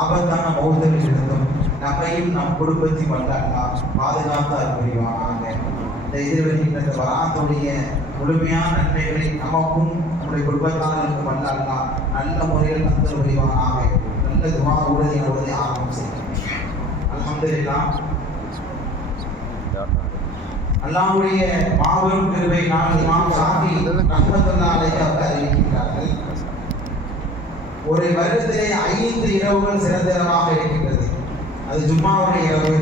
ஆபத்தான மௌதங்கள் இருந்தும் நம்மையும் நம் குடும்பத்தையும் பாதுகாத்தால் புரிவாங்க. இந்த எதிர்வருகின்ற இந்த வராத்துடைய முழுமையான நன்மைகளை நமக்கும் நம்முடைய குடும்பத்தார்களுக்கும் வந்தால்னா நல்ல முறையில் தந்து புரிவானாக. நல்ல துவா உறுதி ஆரம்பம் செய்யும். அல்ஹம்துலில்லாஹ். அல்லாஹ்வுடைய மாபெரும் கிருபை நான் இமாம் ஷாஃபி ரஹ்மத்துல்லாஹி அலைஹி அவர்கள் அறிவிக்கிறார்கள், ஒரு வருடத்திலே 5 இரவுகள் சிறந்த இரவாக இருக்கின்றது. அது ஜும்மாவுடைய இரவு,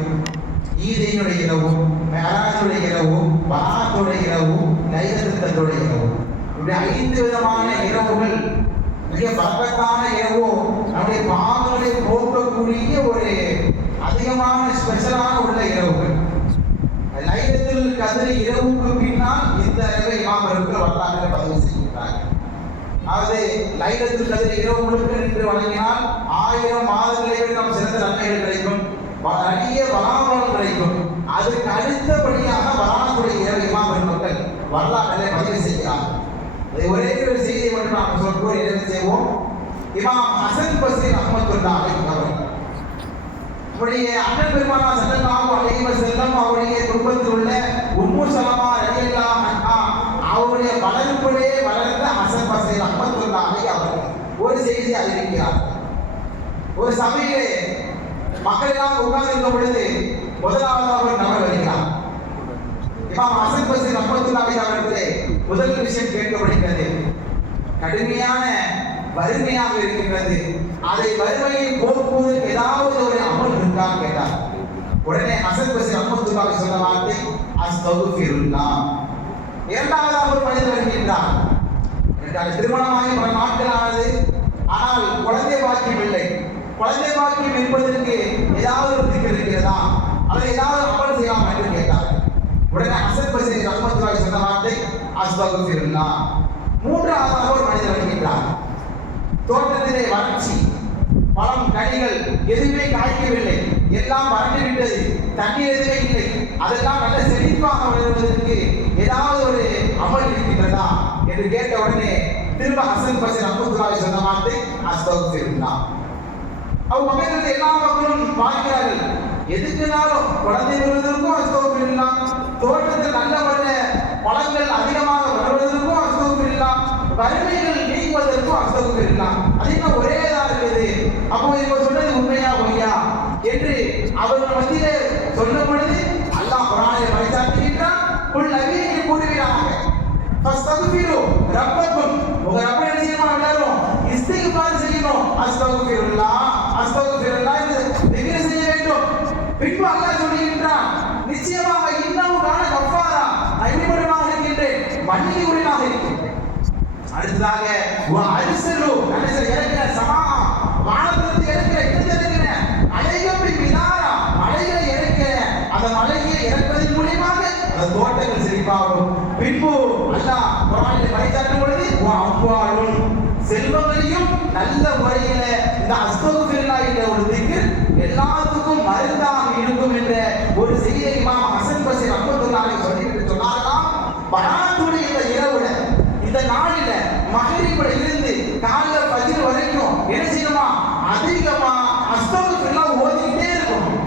ஈதினுடைய இரவு, மேராஜுடைய இரவு, பராத்துடைய இரவு, லைலத்துல் கத்ருடைய இரவு. இப்படி 5 விதமான இரவுகள் மிக பரக்கத்தான இரவு, நம்முடைய பாவங்களை போக்கக்கூடிய ஒரு அதிகமான ஸ்பெஷலான உள்ள இரவுகள். லைலத்துல் கத்ர் இரவுக்கு பின்னால் இந்த இரவை இமாம் அவர்கள் வரலாற்றில் பதிவு செய்கிறார்கள். அதாவது லைலத்துல் கத்ர் இரவு முழுக்க நின்று வழங்கினால் 1000 மாதங்களை விட நாம் சிறந்த நன்மைகள் கிடைக்கும், நிறைய வளாபம் கிடைக்கும். அதுக்கு அடுத்தபடியாக வராக்கூடிய இரவு இமாம் அவர்கள் வரலாற்றிலே பதிவு செய்கிறார்கள். ஒரே ஒரு செய்தியை மட்டும் நாம் சொல்வோம், என்ன செய்வோம். இமாம் ஹசன் பஸ்ரி ரஹ்மத்துல்லாஹி அலைஹி அவர்கள் அவருடைய அண்ணன் பெருமானார் ஸல்லல்லாஹு அலைஹி வஸல்லம் அவருடைய குடும்பத்தில் உள்ள உம்மு சலமா ரலியல்லாஹு அன்ஹா அவருடைய வளர்ப்புடே வளர்ந்த ஹசன் பஸ்ரி ரஹ்மத்துல்லாஹி அலைஹி அவர்கள் ஒரு செய்தி அறிவிக்கிறார். ஒரு சபையிலே மக்கள் எல்லாம் உட்கார்ந்து இருக்கும் பொழுது முதலாவதாக ஒரு நபர் வருகிறார். இமாம் ஹசன் பஸ்ரி ரஹ்மத்துல்லாஹி அலைஹி அவர்களே முதல் விஷயம் கேட்கப்படுகிறது. கடுமையான வறுமையாக இருக்கின்றது, அதை வறுமையை போக்குவதற்கு ஏதாவது ஒரு அமல் இருக்கான்னு கேட்டார். உடனே ஹசன் பஸ்ரி ரஹ்மத்துல்லாஹி சொன்ன வார்த்தை அஸ்தக்ஃபிருல்லாஹ். இரண்டாவதாக ஒரு மனிதர் வருகின்றார். திருமணமாகி பல நாட்களானது, ஆனால் குழந்தை பாக்கியம் இல்லை. குழந்தை பாக்கியம் இருப்பதற்கு ஏதாவது ஒரு திக்கர் இருக்கிறதா, அதை ஏதாவது அமல் செய்யலாம் என்று கேட்டார். உடனே ஹசன் பஸ்ரி ரஹ்மத்துல்லாஹி சொன்ன வார்த்தை அஸ்தக்ஃபிருல்லாஹ். மூன்றாவதாக ஒரு மனிதர் வருகின்றார். தோட்டத்திலே வறட்சி, பழம் கனிகள் எதுவுமே காய்க்கவில்லை, எல்லாம் வறண்டு விட்டது, தண்ணீர் எதுவுமே இல்லை. அதெல்லாம் நல்ல செழிப்பாக வளர்வதற்கு ஏதாவது ஒரு அமல் இருக்கின்றதா என்று கேட்ட உடனே திரும்ப ஹசன் பஸ்ரி ரஹ்மத்துல்லாஹி சொன்ன வார்த்தை அஸ்தக்ஃபிருல்லாஹ். அவங்க பக்கத்தில் எல்லா மக்களும் பார்க்கிறார்கள், எதுக்குனாலும் குழந்தை வருவதற்கும் அஸ்தக்ஃபிருல்லாஹ், தோட்டத்தில் நல்ல வளர பழங்கள் அதிகமாக வருவதற்கும் அஸ்தக்ஃபிருல்லாஹ், வறுமைகள் நீங்குவதற்கும் அஸ்தக்ஃபிருல்லாஹ். அது ஒரே தான் இருக்குது. அப்போ இவங்க சொன்னது உண்மையா பொய்யா என்று அவர்கள் மத்தியிலே சொல்லும் பொழுது அல்லாஹ் குர்ஆனிலே பறைசாற்றுகின்றான், குல் நபியே கூறுகிறாங்க, ஃபஸ்தக்ஃபிரு ரப்பக்கும், உங்க ரப்பை என்ன செய்யணும், எல்லாரும் இஸ்திக்பார் செய்யணும், அஸ்தக்ஃபிருல்லாஹ் அஸ்தக்ஃபிருல்லாஹ் என்று திக்ர் செய்ய வேண்டும். பின்பு அல்லாஹ் சொல்லுகின்றான், நிச்சயமாக இன்னும் கான கஃபாரா, நபிபுரமாக இருக்கின்றேன், மன்னிப்புரியனாக இருக்கின்றேன். அடுத்ததாக அரிசலு அரிசல் இறக்கிற சமா, வானத்திலிருந்து இறக்கிற இருக்கிற அலைகளை விதாரா, மலைகளை இறக்கிற அந்த மலையை இறக்குவதன் மூலமாக அந்த தோட்டங்கள் செழிப்பாகும். பின்பு அல்லாஹ் குர்ஆனிலே பறைசாற்றும் பொழுது அம்வாலும், செல்வங்களையும் நல்ல முறையில இந்த அஸ்தக்ஃபிருல்லாஹ் என்ற ஒரு திக்ர் எல்லாத்துக்கும் மருந்தாக இருக்கும் என்ற ஒரு செய்தியை இமாம் ஹசன் பஸ்ரி ரஹ்மத்துல்லாஹி அலைஹி சொல்லிவிட்டு சொன்னார்களாம். பராத்துடைய இந்த இரவுல, இந்த நாளில மக்ரிப்ல இருந்து காலைல ஃபஜ்ர் வரைக்கும் என்ன செய்யணுமா, அதிகமா அஸ்தக்ஃபிருல்லாஹ் ஓதிக்கிட்டே இருக்கணும்.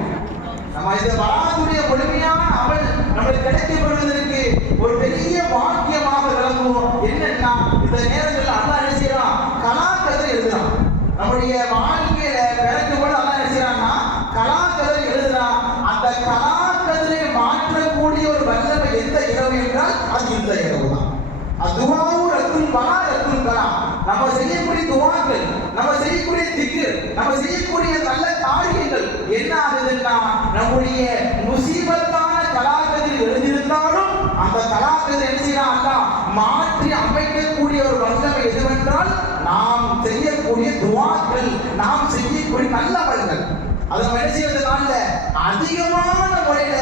நம்ம இந்த பராத்துடைய முழுமையான அமல் நமக்கு கிடைக்கப்படுவதற்கு ஒரு பெரிய பாக்கியமாக விளங்குவோம். என்னன்னா, இந்த நேரத்தில் அல்லாஹ் என்ன செய்யறான், கலாக்கதை எழுதுறான். நம்முடைய வாழ்க்கையில பிறக்கும் போது அல்லாஹ் என்ன செய்யறான்னா கலாக்கதை எழுதுறான். அந்த கலாக்கதை மாற்றக்கூடிய ஒரு வல்லமை எந்த இரவு என்றால் அது இந்த இரவு தான். அதுவாவும் ரத்துல் பலா ரத்துல் பலா. நம்ம செய்யக்கூடிய துவாக்கள், நம்ம செய்யக்கூடிய திக்ர், நம்ம செய்யக்கூடிய நல்ல காரியங்கள் என்ன ஆகுதுன்னா, நம்முடைய முசீபத்தான கலாக்கதில் எழுதியிருந்தாலும் அந்த கலாக்கதை என்ன செய்யலாம், அல்லாஹ் மாற்றி அமைக்கக்கூடிய ஒரு வல்லமை எதுவென்றால் நாம் செய்யக்கூடிய துவாக்கள், நாம் செய்யக்கூடிய நல்ல அமல்கள். அதை என்ன செய்யறதுனால அதிகமான முறையில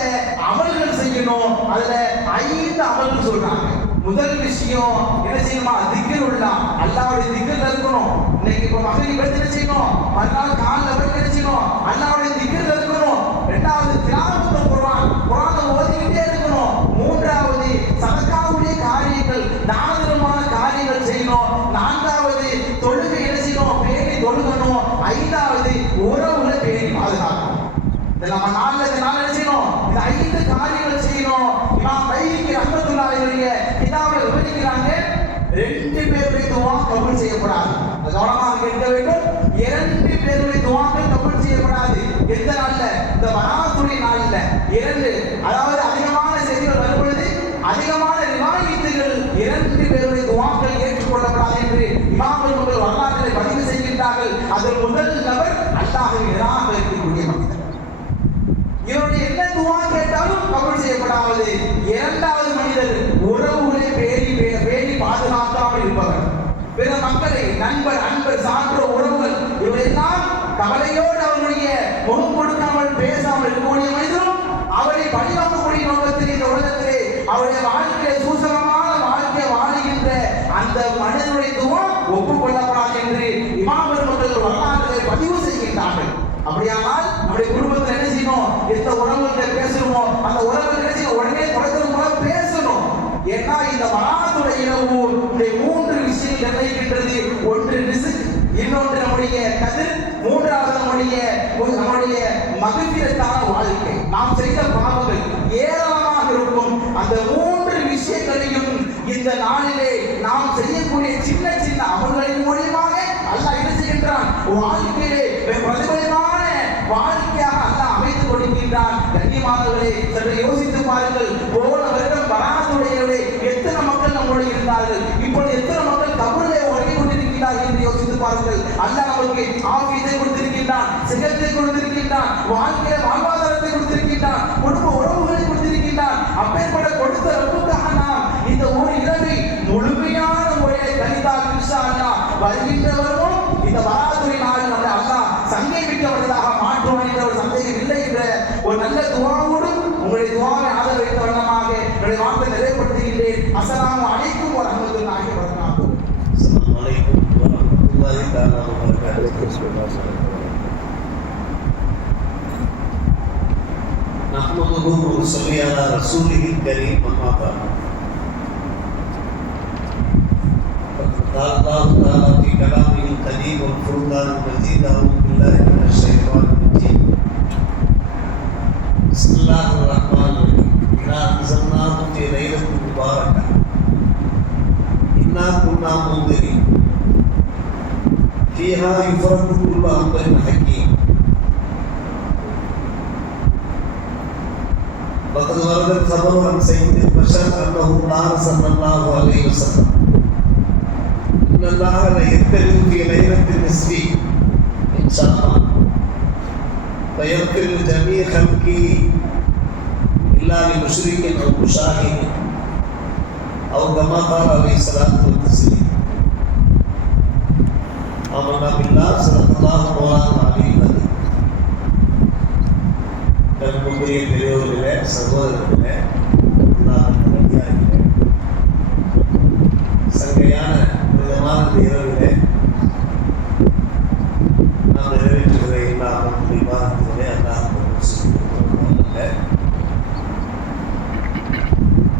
அமல்கள் செய்யணும். அதுல 5 அமல்கள் சொல்றாங்க. முதல் விஷயம் என்ன செய்யணுமா, திக்ருல்லா, அல்லாஹ்வுடைய திக்ர்ல இருக்கணும். இன்னைக்கு இப்ப மகரிப் என்ன செய்யணும், மறுநாள் காலைல போய் என்ன செய்யணும், அல்லாஹ்வுடைய திக்ர்ல இருக்கணும். இரண்டாவது திலாவத்துல் குர்ஆன், குர்ஆனை ஓதிக்கிட்டே இருக்கணும். மூன்றாவது சதகாவுடைய காரியங்கள், தானதர்மமான காரியங்கள் செய்யணும். நான்காவது தொழுகை என்ன செய்யணும், பேணி தொழுகணும். ஐந்தாவது 2 பேருடைய துஆக்கள் கபூல் செய்யப்படாது. எந்த நாள்ல? இந்த பராத்துடைய நாள்ல. 2, அதாவது அதிகமான செய்திகள் வரும் பொழுது அதிகமான ரிவாயத்துகள் 2 பேருடைய துஆக்கள் ஏற்றுக்கொள்ளப்படாது என்று இமாம்கள் வரலாற்றிலே பதிவு செய்கின்றார்கள். அதில் முதல் நபர் அல்லாஹ்வை நிராகரிக்கக்கூடிய மனிதர். இவருடைய என்ன துஆ கேட்டாலும் கபூல் செய்யப்படாது. 2வது மனிதர் உறவுகளை பேணி பாதுகாக்காமல் இருப்பவர். பிற மக்களை அன்பர் சான்ற உறவுகள் இவரெல்லாம் கவலையோடு அவருடைய முகம் கொடுக்காமல் பேசாமல் இருக்கக்கூடிய மனிதரும் அவரை பழிவாங்கக்கூடிய நோக்கத்தில் இந்த உலகத்திலே அவருடைய வாழ்க்கையை சூசகமான வாழ்க்கையை வாழுகின்ற அந்த மனிதனுடைய துவா ஒப்புக்கொள்ளப்படாது என்று இமாம்கள் வரலாற்றை பதிவு செய்கின்றார்கள். அப்படியானால் நம்முடைய குடும்பத்தில் என்ன செய்யணும்? எந்த உறவுகளை பேசணுமோ அந்த உறவுகள் என்ன செய்யணும்? உடனே தொடர்ந்து மூலம் பேசணும். ஏன்னா இந்த மராத்துடைய இரவு 3 விஷயங்கள் நிர்ணயிக்கின்றது. ஒன்று ரிஸ்க், இன்னொன்று நம்முடைய கதிர், மூன்றாவது நம்முடைய மகிழ்ச்சியான வாழ்க்கை. நாம் செய்த பாவங்கள் ஏராளமாக இருக்கும். அந்த 3 விஷயங்களையும் இந்த நாளிலே நாம் செய்யக்கூடிய சின்ன சின்ன அமல்களின் மூலமாக அல்லாஹ் என்ன செய்கின்றான்? வாழ்க்கையிலே பிரதிபலிமான வாழ்க்கையாக அல்லாஹ் அமைத்துக் கொடுக்கின்றான். கண்ணியமானவர்களே, சற்று யோசித்து பாருங்கள். போன வருடம் பராத்துடையவர்களே எத்தனை மக்கள் நம்முடைய இருந்தார்கள், இப்பொழுது எத்தனை மக்கள் கபூரிலே உறங்கிக் கொண்டிருக்கிறார்கள் என்று யோசித்து பாருங்கள். அல்லாஹ் நமக்கு ஆஃபீஸை கொடுத்திருக்கின்றான், சிகத்தை கொடுத்திருக்கின்றான், வாழ்க்கையில வாழ்வாதாரத்தை கொடுத்திருக்கின்றான், குடும்ப உறவுகளை கொடுத்திருக்கின்றான். அப்பேற்பட்ட கொடுத்த ரப்புக்காக நாம் இந்த ஒரு இரவை முழுமையான முறையில் கழித்தால் இன்ஷா அல்லாஹ் வருகின்றவரும் இந்த பராத்துடைய நாள் நம்முடைய அல்லாஹ் சங்கை மிக்கவர்களாக மாற்றுவான் என்ற ஒரு சந்தேகம் இல்லை என்ற ஒரு நல்ல துஆவோடு உங்களுடைய துஆவை ஆதரவித்த வண்ணமாக என்னுடைய வார்த்தை நிறைவேற்றுகின்றேன். அஸ்ஸலாமு அலைக்கும் வரஹ்மத்துல்லாஹி வபரகாத்துஹு. அஸ்ஸலாமு அலைக்கும் வரஹ்மத்துல்லாஹி தஆலா வபரகாத்துஹு. நஹ்மதுஹு வ நுஸல்லி அலா ரசூலிஹில் கரீம். அம்மா பஅத். قال الله تعالى في كلامه القديم والفرقان المجيد: أعوذ بالله من الشيطان الرجيم. بسم الله الرحمن الرحيم. إنا أنزلناه في ليلة مباركة إنا كنا منذرين فيها يفرق كل أمر حكيم. وقد ورد الخبر عن سيد البشر أنه قال صلى الله عليه وسلم: إن الله لا يبتلي في ليلة النصف إن شاء فيغفر جميع خلقه إلا لمشرك أو مشاهد أو كما قال عليه الصلاة والتسليم. آمنا بالله صدق الله مولانا العلي العظيم. கண்புக்குரிய பெரியவர்களே, சகோதரர்களே, சங்கையான விதமான இரவிலே நாம் நிறைவேற்றுகிற இல்லாமல் விவாதத்திலே அல்லாஹ்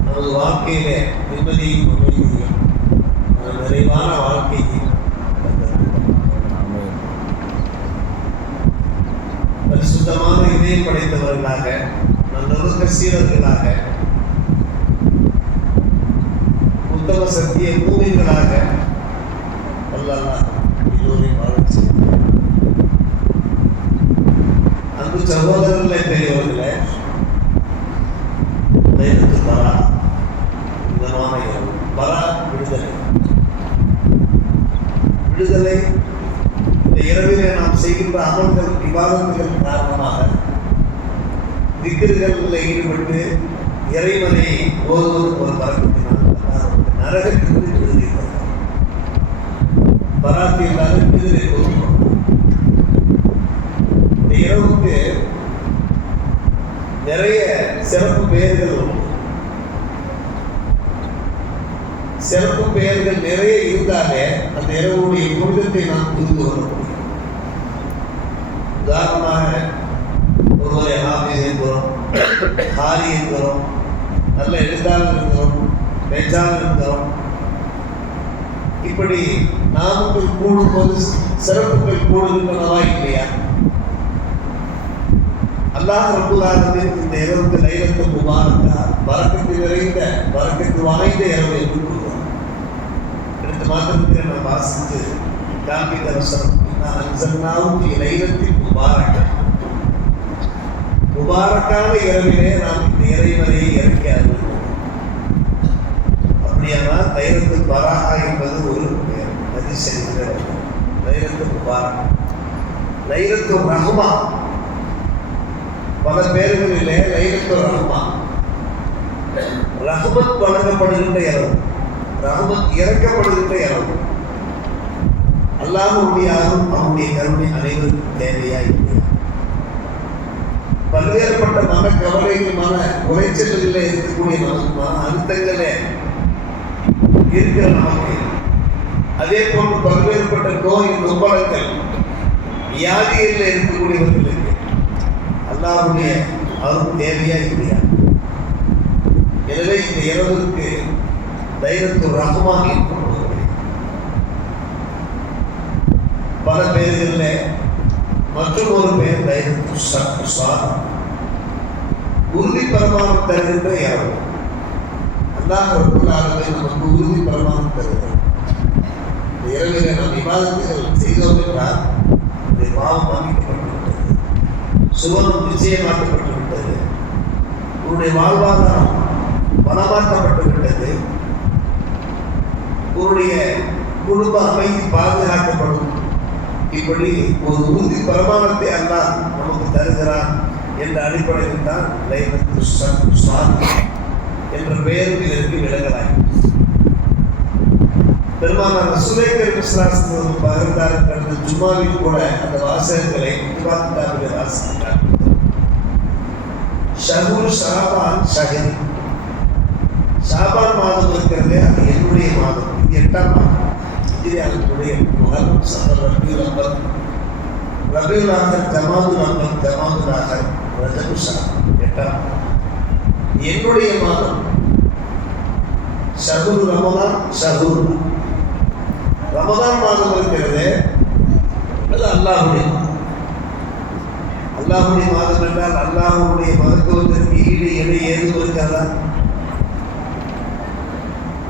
நமது வாழ்க்கையிலே நிம்மதியும் அமைதியும் நிறைவான வாழ்க்கையும் பரிசுத்தமான இதயம் படைத்தவர்களாக நல்லொழுக்க சீரர்களாக உத்தம சத்திய மூமின்களாக அல்லாஹ் எல்லோரையும் வாழச் செய்தார். அன்பு சகோதரர்களே, பெரியவர்களே, லைலத்துல் பரா, இதமான இரவு. பரா விடுதலை. விடுதலை இந்த இரவிலே நாம் செய்கின்ற அமல்கள், விவாதங்கள் காரணமாக திக்ருகளில் ஈடுபட்டு இறைவனை ஓதுவது ஒரு பறக்கத்தினால் நரகத்திலிருந்து விடுதலை பராத்தி இல்லாத விடுதலை கோருவோம். இந்த இரவுக்கு நிறைய சிறப்பு பெயர்கள் உண்டு. சிறப்பு பெயர்கள் நிறைய இருந்தாலே அந்த இரவுடைய புனிதத்தை நாம் புரிந்து கொள்ள முடியும். உதாரணமாக ஒருவரை ஹாஃபிஸ் என்கிறோம், ஹாரி என்கிறோம், நல்ல எழுத்தாளர் என்கிறோம், பேச்சாளர் என்கிறோம். இப்படி நாமங்கள் கூடும்போது சிறப்புகள் கூடுகின்றனவா இல்லையா? அல்லாஹ் ரப்பல் ஆலமீன் இந்த இரவுக்கு லைலத்துல் முபாரக்கா, பரக்கத்து நிறைந்த, பரக்கத்து வாய்ந்த இரவு என்று கூறுவார். அடுத்த மாதத்துக்கு நாம் வாசித்து காண்பித்த வசனம் அன்சல்னாஹு லைலத்தில் முபாரக்கான இரவிலே நாம் இந்த இறைவனை இறக்கி அருள்கிறோம். அப்படியானால் லைலத்துல் பராஹா என்பது ஒரு அதிசய லைலத்துல் முபாரக். லைலத்துல் ரஹ்மா பல பேர்களிலே லைலத்துல் ரஹ்மா, ரஹ்மத் வழங்கப்படுகின்ற இரவு, ரஹ்மத் இறக்கப்படுகின்ற இரவு. அல்லாஹ்வுடைய அருள் அவனுடைய கருணை அனைவருக்கும் தேவையா இல்லையா? பல்வேறுபட்ட மன கவலைகள், மன உளைச்சல்களில் இருக்கக்கூடிய நமக்கு மன அழுத்தங்களே இருக்கிற நமக்கு, அதே போன்று பல்வேறுபட்ட நோய் நுபலங்கள் வியாதிகளில் இருக்கக்கூடியவர்களுக்கு அல்லாஹ்வுடைய அருள் தேவையா இல்லையா? எனவே இந்த இரவுக்கு லைலத்துல் ரஹ்மா என்று பல பேர்களில் மற்றும் ஒரு பெயர் லைலத்துல் ஷாத், உறுதி பிரமாணம் தருகின்ற இரவு. அல்லாஹ் ரப்பல் ஆலமீன் நமக்கு உறுதி பிரமாணம் தருகிறார். இந்த இரவிலே நாம் இபாதத்துகள் செய்தோம் என்றால் இந்த பாவம் மன்னிக்கப்பட்டுவிட்டது, சுவனம் நிச்சயமாக்கப்பட்டு விட்டது, உன்னுடைய வாழ்வாதாரம் பலமாக்கப்பட்டு விட்டது, உன்னுடைய குடும்ப அமைதி பாதுகாக்கப்படும். இப்படி ஒரு உறுதி பிரமாணத்தை அல்லாஹ் நமக்கு தருகிறான் என்ற அடிப்படையில் தான் லைலத்துல் ஷாத் என்ற பெயரும் இதற்கு விளங்கலாய். பெருமானார் ரசூலுல்லாஹி ஸல்லல்லாஹு அலைஹி வஸல்லம் பகிர்ந்தார்கள். கடந்த ஜும்மாவில் கூட அந்த வாசகங்களை கிதாபிலே வாசித்தார். ஷஹ்ரு ஷாபான் ஷஹர், ஷாபான் மாதம் இருக்கிறதே அது என்னுடைய மாதம், இது 8ஆம் மாதம். இது அதனுடைய முஹர்ரம், சஃபர், ரபீஉல் அவ்வல், ரபீஉல் ஆஹிர், ஜமாதுல் அவ்வல், ஜமாதுல் ஆஹிர், ரஜப், ஷஅபான் 8ஆம் என்னுடைய மாதம். ஷஹ்ரு ரமதான், ஷஹ்ரு ரமதான் மாதம் இருக்கிறதே அது அல்லாஹ்வுடைய மாதம். அல்லாஹ்வுடைய மாதம் என்றால் அல்லாஹ்வுடைய மகத்துவத்திற்கு ஈடு இணை ஏதும் இருக்காதா?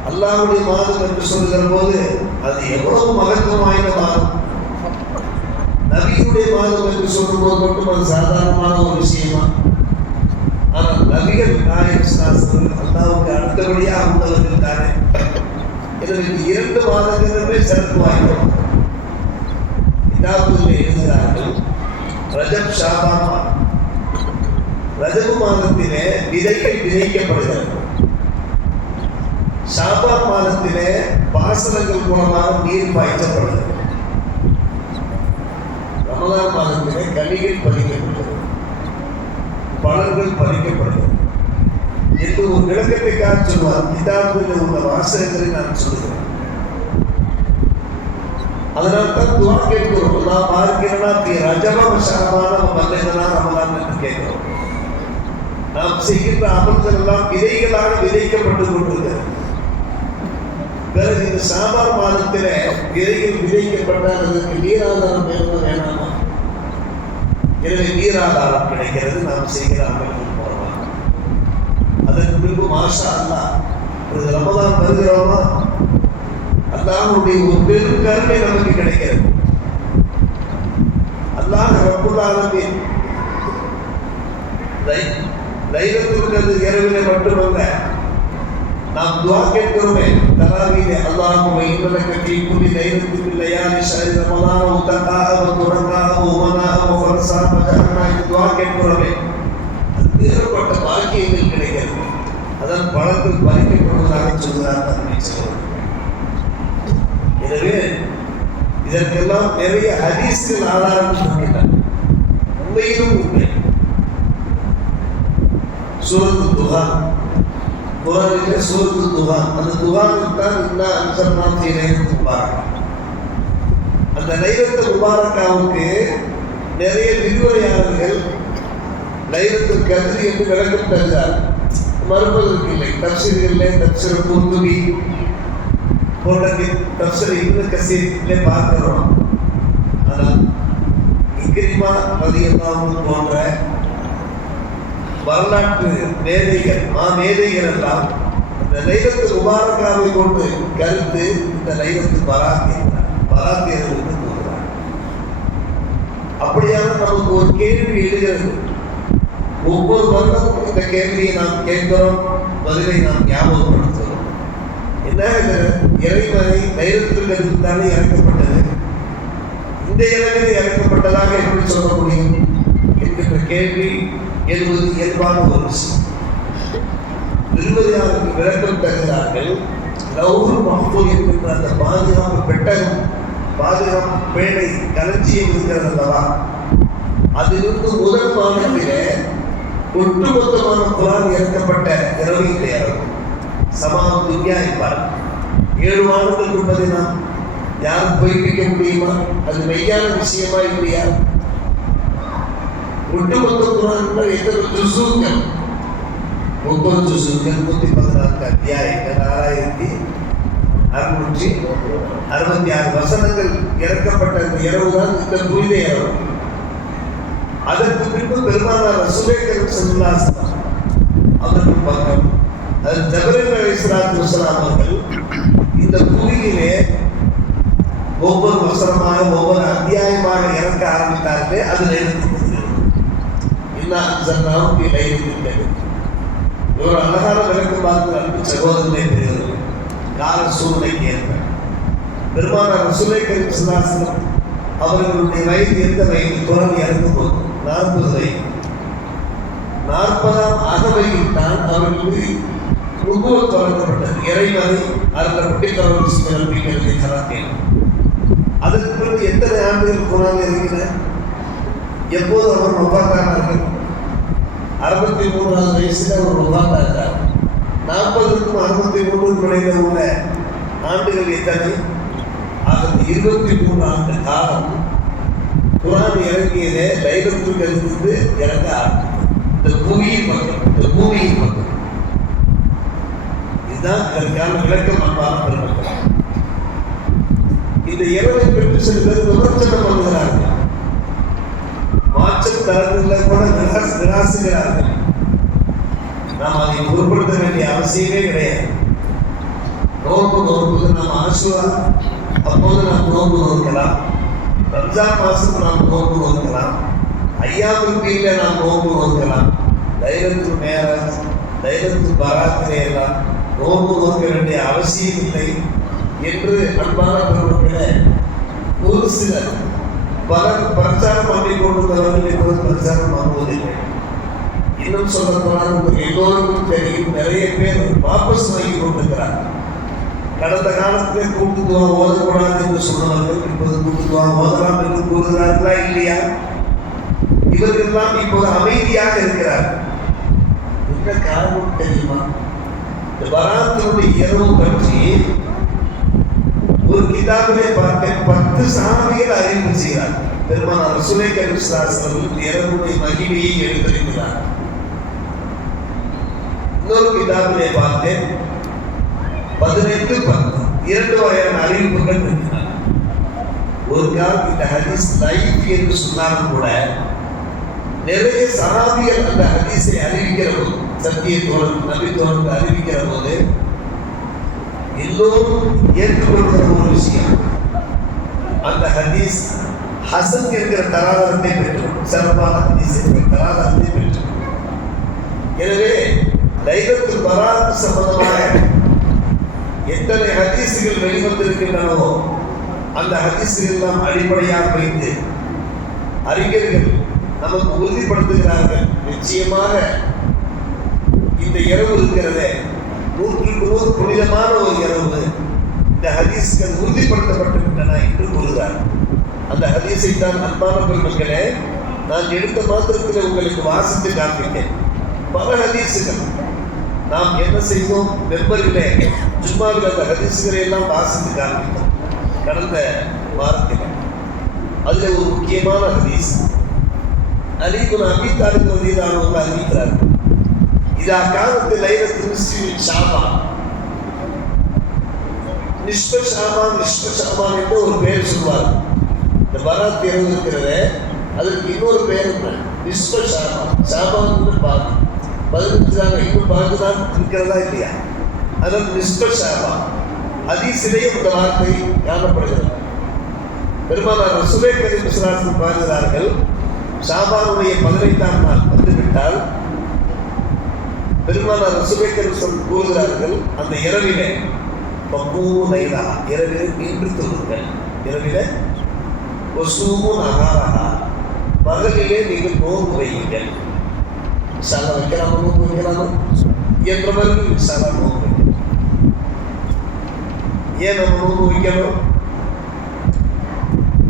அல்லாஹ்வுடைய மாதம் என்று சொல்கிற போது அது எவ்வளவு மகத்துவம் வாய்ந்த மாதம். நபியுடைய மாதம் என்று சொல்லும்போது மட்டும் அது சாதாரணமான ஒரு விஷயமா? ஆனால் நபிகள் நாயகம் ஸல்லல்லாஹு அலைஹி வஸல்லம் அல்லாஹ்வுக்கு அடுத்தபடியாக உள்ளவர்கள் தானே. எனவே 2 மாதங்களுமே சிறப்பு வாய்ந்தோம். கிதாபில் எழுதுகிறார்கள், ரஜப் ஷாபான் மாதம். ரஜப் மாதத்திலே விதைகள் விதைக்கப்படுகிறது. ஷாபான் மாதத்திலே பாசனங்கள் மூலமாக நீர் பாய்ச்சப்படுகிறது. ரமலான் மாதத்திலே கனிகள் பறிக்கப்படுகிறது, பழங்கள் பறிக்கப்படுகிறது என்று ஒரு விளக்கத்தைக்காக சொல்வார். கிதாபில் உள்ள வாசகங்களை நான் சொல்லுகிறேன். அதனால் தான் துவா கேட்கிறோம். நான் பார்க்கிறேன்னா ரஜப ஷாபான மல்லிகனா ரமலான் என்று கேட்கிறோம். நாம் செய்கின்ற அமல்கள் எல்லாம் விதைகளாக விதைக்கப்பட்டு கொண்டிருக்கிறது. பிறகு இந்த ஷாபான் மாதத்தில் விதைகள் விதைக்கப்பட்டால் அதற்கு நீராதாரம் வேணாமா? எனவே நீராதாரம் கிடைக்கிறது நாம் செய்கிற அமல்கள் மூலமாக. அதற்கு பின்பு மாஷா அல்லாஹ் ஒரு ரமலான் வருகிறோமா, அல்லாஹ்வுடைய ஒரு பெரும் கருணை நமக்கு கிடைக்கிறது. அல்லாஹ் ரப்பல் ஆலமீன் லைலத்துல் கத்ர் இரவிலே மட்டுமல்ல, நாம் துஆ கேட்கிறோமே தராவீஹ், அல்லாஹும்ம இன்னக ஃபீ குல்லி லைலத்தின் மின் லயாலி ஷஹ்ரி ரமலான் உத்தகாஹ வ துரகாஹ வ உமனாஹ வ ஃபர்ஸா ஃபஜஅனா, இந்த துஆ கேட்கிறோமே ஏற்பட்ட பாக்கியங்கள் கிடைக்கிறது. அதன் பலத்தில் பறிக்கப்படுவதாக சொல்கிறார்கள். எனவே இதற்கெல்லாம் நிறைய ஹதீஸ்கள் ஆதாரங்கள் இருக்கின்றன. உண்மையிலும் உண்மை. சூரத்துல் துஹான், குர்ஆனிலே சூரத்துல் துஹான், அந்த துஹானில் தான் இன்னா அன்ஸல்னாஹு ஃபீ லைலத்தின் முபாரக். அந்த லைலத்துல் முபாரக்காவுக்கு நிறைய விரிவுரையாளர்கள் லைலத்துல் கத்ர் என்று விளக்கம் தருகிறார். மறுப்பதற்கு இல்லை. தப்சீர்களிலே தப்சீர் குர்துபி போன்ற தப்சீர் இப்னு கஸீரிலே பார்க்கிறோம். ஆனால் இக்ரிமா ரலியல்லாஹு அன்ஹு போன்ற வரலாற்று மேதைகள், மேதைகள் எல்லாம் இந்த லைலத்துல் முபாரக்காவை கொண்டு கருத்து இந்த லைலத்துல் பராத் என்கிறார். பராத் என்று கூறுகிறார். அப்படியான நமக்கு ஒரு கேள்வி எழுகிறது. ஒவ்வொரு வருடமும் இந்த கேள்வியை நாம் கேட்கிறோம், பதிலை நாம் ஞாபகப்படுத்துகிறோம். என்ன இறைவனை லைலத்துல் தானே இறக்கப்பட்டது, இந்த இரவிலே இறக்கப்பட்டதாக எப்படி சொல்ல முடியும் என்கின்ற கேள்வி எழுவது இயல்பான ஒரு விஷயம். விரும்புகிறார்கள் விளக்கம் தருகிறார்கள். லவ்ஹுல் மஹ்ஃபூஸ் என்கின்ற அந்த பாதுகாப்பு பெட்டகம், பாதுகாப்பு பேழை களஞ்சியம் இருக்கிறது அல்லவா, அதிலிருந்து முதல் மாதத்திலே ஒட்டுமொத்தமான குரான் இறக்கப்பட்ட இரவு இந்த இரவு சமாம் துன்யா என்பார். 7 வாரங்கள் என்பதை நாம் யாரும் பொய்ப்பிக்க முடியுமா? அது மெய்யான விஷயமா இல்லையா? ஒட்டுமொத்த குரான் எத்தனை ஜுஸூக்கள்? 9 ஜுஸூக்கள், 114 அத்தியாயங்கள், 6666 வசனங்கள் இறக்கப்பட்ட இந்த இரவுதான் இந்த புனித இரவு. அதற்கு பின்பு பெருமானார் ரசூலே கரீம் ஸல்லல்லாஹு அலைஹி வஸல்லம் அவர்கள் பக்கம் அது ஜிப்ரீல் அலைஹிஸ்ஸலாத்து வஸலாம் அவர்கள் இந்த புவியிலே ஒவ்வொரு வசனமாக ஒவ்வொரு அத்தியாயமாக இறக்க ஆரம்பித்தார்கள். அதில் ஒரு அழகான விளக்கம் பார்த்து அன்பு சகோதரனை பெரியவர்கள் கால சூழ்நிலைக்கு ஏற்ப பெருமானார் ரசூலே கரீம் ஸல்லல்லாஹு அலைஹி வஸல்லம் அவர்களுடைய வயது எந்த வயது? குரான் இறக்கும் போது 40 வயது. 40ஆம் அகவையில் தான் அவர்களுக்கு நுபுவத் வழங்கப்பட்டது. இறைவனை அருளப்பட்டு கடவுள் நம்பிக்கைகளை கராத்தேன். அதற்கு பிறகு எத்தனை ஆண்டுகள் குரான் இருக்கிற? எப்போது அவர் வஃபாத்தானார்கள்? 63வது வயசுல அவர் வஃபாத்தாகிறார். 40க்கும் 63க்கும் இடையில உள்ள ஆண்டுகள் எத்தனை? ஆக 23 ஆண்டு காலம் குரான் இறங்கியதே லைலத்துல் கத்ரிலிருந்து இறங்க ஆரம்பித்தது. இந்த பூமியின் மக்கள் இதுதான் இதற்கான விளக்கம். அன்பான பெருமக்கள், இந்த இரவை பெற்று சில பேர் விமர்சனம் பண்ணுகிறார்கள், மாற்றம் தரத்தில் கூட நிராசுகிறார்கள். நாம் அதை பொருட்படுத்த வேண்டிய அவசியமே கிடையாது. நோன்பு நாம் ஆசுவா அப்போது நாம் நோன்பு நோக்கலாம். ரம்ஜான் மாசம் நாம் நோன்பு நோக்கலாம். ஐயாவுக்கு கீழே நாம் நோன்பு நோக்கலாம். லைலத்துல் மேராஜ், லைலத்துல் பராத்திலே எல்லாம் நோன்பு நோக்க வேண்டிய அவசியம் இல்லை என்று அன்பான பெருமக்களே ஒரு சிலர் பலர் பிரச்சாரம் பண்ணி கொண்டிருந்தவர்கள் இப்போது பிரச்சாரம் ஆகுவதில்லை. இன்னும் சொல்ல போனால் உங்களுக்கு எல்லோருக்கும் தெரியும், நிறைய பேர் வாபஸ் வாங்கி கொண்டிருக்கிறார். கடந்த காலத்திலே கூட்டுத்துவா ஓதக்கூடாது என்று சொன்னவர்கள் இப்போது கூட்டுத்துவா ஓதலாம் என்று கூறுகிறார்களா இல்லையா? இவர்களெல்லாம் இப்போது அமைதியாக இருக்கிறார்கள். என்ன காரணம் தெரியுமா? இந்த பராத்தினுடைய இரவு பற்றி ஒரு கிதாபிலே பார்த்தேன். 10 சஹாபிகள் அறிவிப்பு செய்கிறார். பெருமானார் ரசூலே கரீம் ஸல்லல்லாஹு அலைஹி வஸல்லம் இரவுடைய மகிமையை எடுத்துரைக்கிறார். இன்னொரு கிதாபிலே பார்த்தேன் 15-10 2 வகையான அறிவிப்புகள் இருக்கிறார். ஒரு காலம் இந்த ஹதீஸ் லைஃப் என்று சொன்னாலும் கூட நிறைய சஹாபிகள் அந்த ஹதீஸை அறிவிக்கிற போது, சத்தியத்தோடு நபித்தோடு அறிவிக்கிற போது எல்லோரும் ஏற்றுக்கொள்கிற ஒரு விஷயம், அந்த ஹதீஸ் ஹசன் என்கிற தராதரத்தை பெற்றோம், சிறப்பான ஹதீஸ் என்கிற தராதரத்தை பெற்றோம். எனவே லைலத்துல் பராத் சம்பந்தமாக எத்தனை ஹதீஸுகள் வெளிவந்திருக்கின்றனவோ அந்த ஹதீஸுகள் எல்லாம் அடிப்படையாக வைத்து அறிஞர்கள் நமக்கு உறுதிப்படுத்துகிறார்கள். நிச்சயமாக இந்த இரவு இருக்கிறதே 100% புனிதமான ஒரு இரவு. இந்த ஹதீஸ்கள் உறுதிப்படுத்தப்பட்டிருக்கின்றன என்று கூறுகிறார். அந்த ஹதீஸை தான் அன்பான பெருமக்களே நான் எடுத்த மாத்திரத்தில் உங்களுக்கு வாசித்து காண்பித்தேன். பல ஹதீஸுகள் நாம் என்ன செய்வோம், மெம்பரிலே ஜும்மாவில் அந்த ஹதீஸுகளை எல்லாம் வாசித்து காண்பித்தோம் கடந்த வாரத்தில். அதில் ஒரு முக்கியமான ஹதீஸ் அலி இப்னு அபீ தாலிப் ரலியல்லாஹு அன்ஹு அறிவிக்கிறார்கள். இதா கானத் லைலத்துல் நிஸ்ஃபி ஷாபான், நிஸ்ஃபு ஷாபான் என்று ஒரு பெயர் சொல்வார். இந்த பராத் இரவு இருக்கிறதே அதுக்கு இன்னொரு பெயர் நிஸ்ஃபு ஷாபான். ஷாபான் பாதி 15 நாள் இன்னும் 15 நாள் இருக்கிறதா இல்லையா? அதனால் நிஸ்ஃபு ஷாபான் ஹதீஸிலேயே இந்த வார்த்தை காணப்படுகிறது. பெருமானார் ரசூலே கரீம் ஸல்லல்லாஹு பாடுகிறார்கள், ஷாபானுடைய 15ஆம் நாள் வந்துவிட்டால் பெருமானார் ரசூலே கரீம் கூறுகிறார்கள், அந்த இரவிலே பக்கூனைலா, இரவிலே நின்று தொழுங்கள், இரவிலே வசூமு நஹாரஹா, பகலிலே நீங்கள் நோன்பு வையுங்கள். இன்ஷால்லா வைக்கலாமா? நோன்பு வைக்கலாமா? என்றவர்கள் இன்ஷால்லா நோன்பு வைக்கணும். ஏன் நம்ம நோன்பு வைக்கணும்?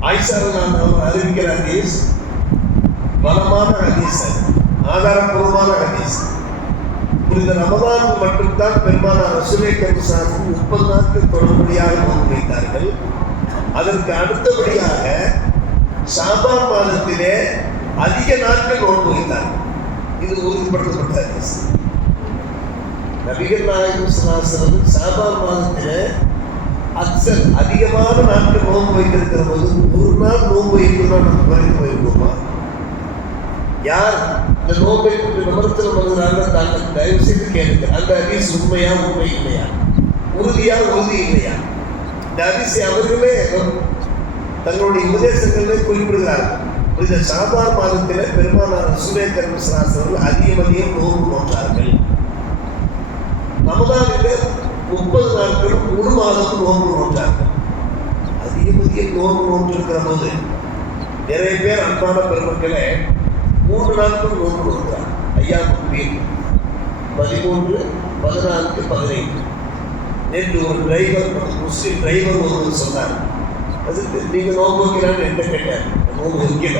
ஆயிஷாவில் நான் அவர் அறிவிக்கிற ஹதீஸ் பலமான ஹதீஸ், ஆதாரப்பூர்வமான ஹதீஸ். புனித ரமதானுக்கு மட்டும்தான் பெருமானார் ரசூலே கரீம் ஸல்லல்லாஹு 30 நாட்கள் தொடர்படியாக நோன்பு வைத்தார்கள். அதற்கு அடுத்தபடியாக ஷாபான் மாதத்திலே அதிக நாட்கள் நோன்பு வைத்தார்கள். இது உறுதிப்படுத்தப்பட்ட ஹதீஸ். நபிகள் நாயகம் ஸல்லல்லாஹு அலைஹி வஸல்லம் ஷாபான் மாதத்திலே அக்சர் அதிகமான நாட்கள் நோன்பு வைத்திருக்கிற போது ஒரு நாள் நோன்பு வைக்கணும்னா நம்ம குறைந்து போயிருக்கோமா? யார் இந்த நோன்பை கொண்டு விமர்சனம் பண்ணுறாங்க தாங்கள் தயவு செய்து கேளுங்க. அந்த ஹதீஸ் உண்மையா, உண்மை இல்லையா, உறுதியா, உறுதி இல்லையா? இந்த ஹதீஸை அவர்களே தங்களுடைய உபதேசங்களிலே குறிப்பிடுகிறார்கள். இந்த ஷாபான் மாதத்தில் பெருமானார் ரசூலே கரீம் ஸல்லல்லாஹு அலைஹி வஸல்லம் அதிகம் நோன்பு நோற்றார்கள். ரமதானிலே 30 நாட்களும் 3 மாதமும் நோன்பு நோற்றார்கள். அதிக நோன்பு நோற்றிருக்கிற போது நிறைய பேர் அன்பான பெருமக்களே 3 நாட்கள் நோன்பு நோக்கிறார். ஐயா முப்பீர் 13, 14, 15. நேற்று ஒரு டிரைவர், முஸ்லீம் டிரைவர் ஒருவர் சொன்னார், அதுக்கு நீங்கள் நோன்பு வைக்கிறான்னு என்ன கேட்டார். நோன்பு வைக்கல.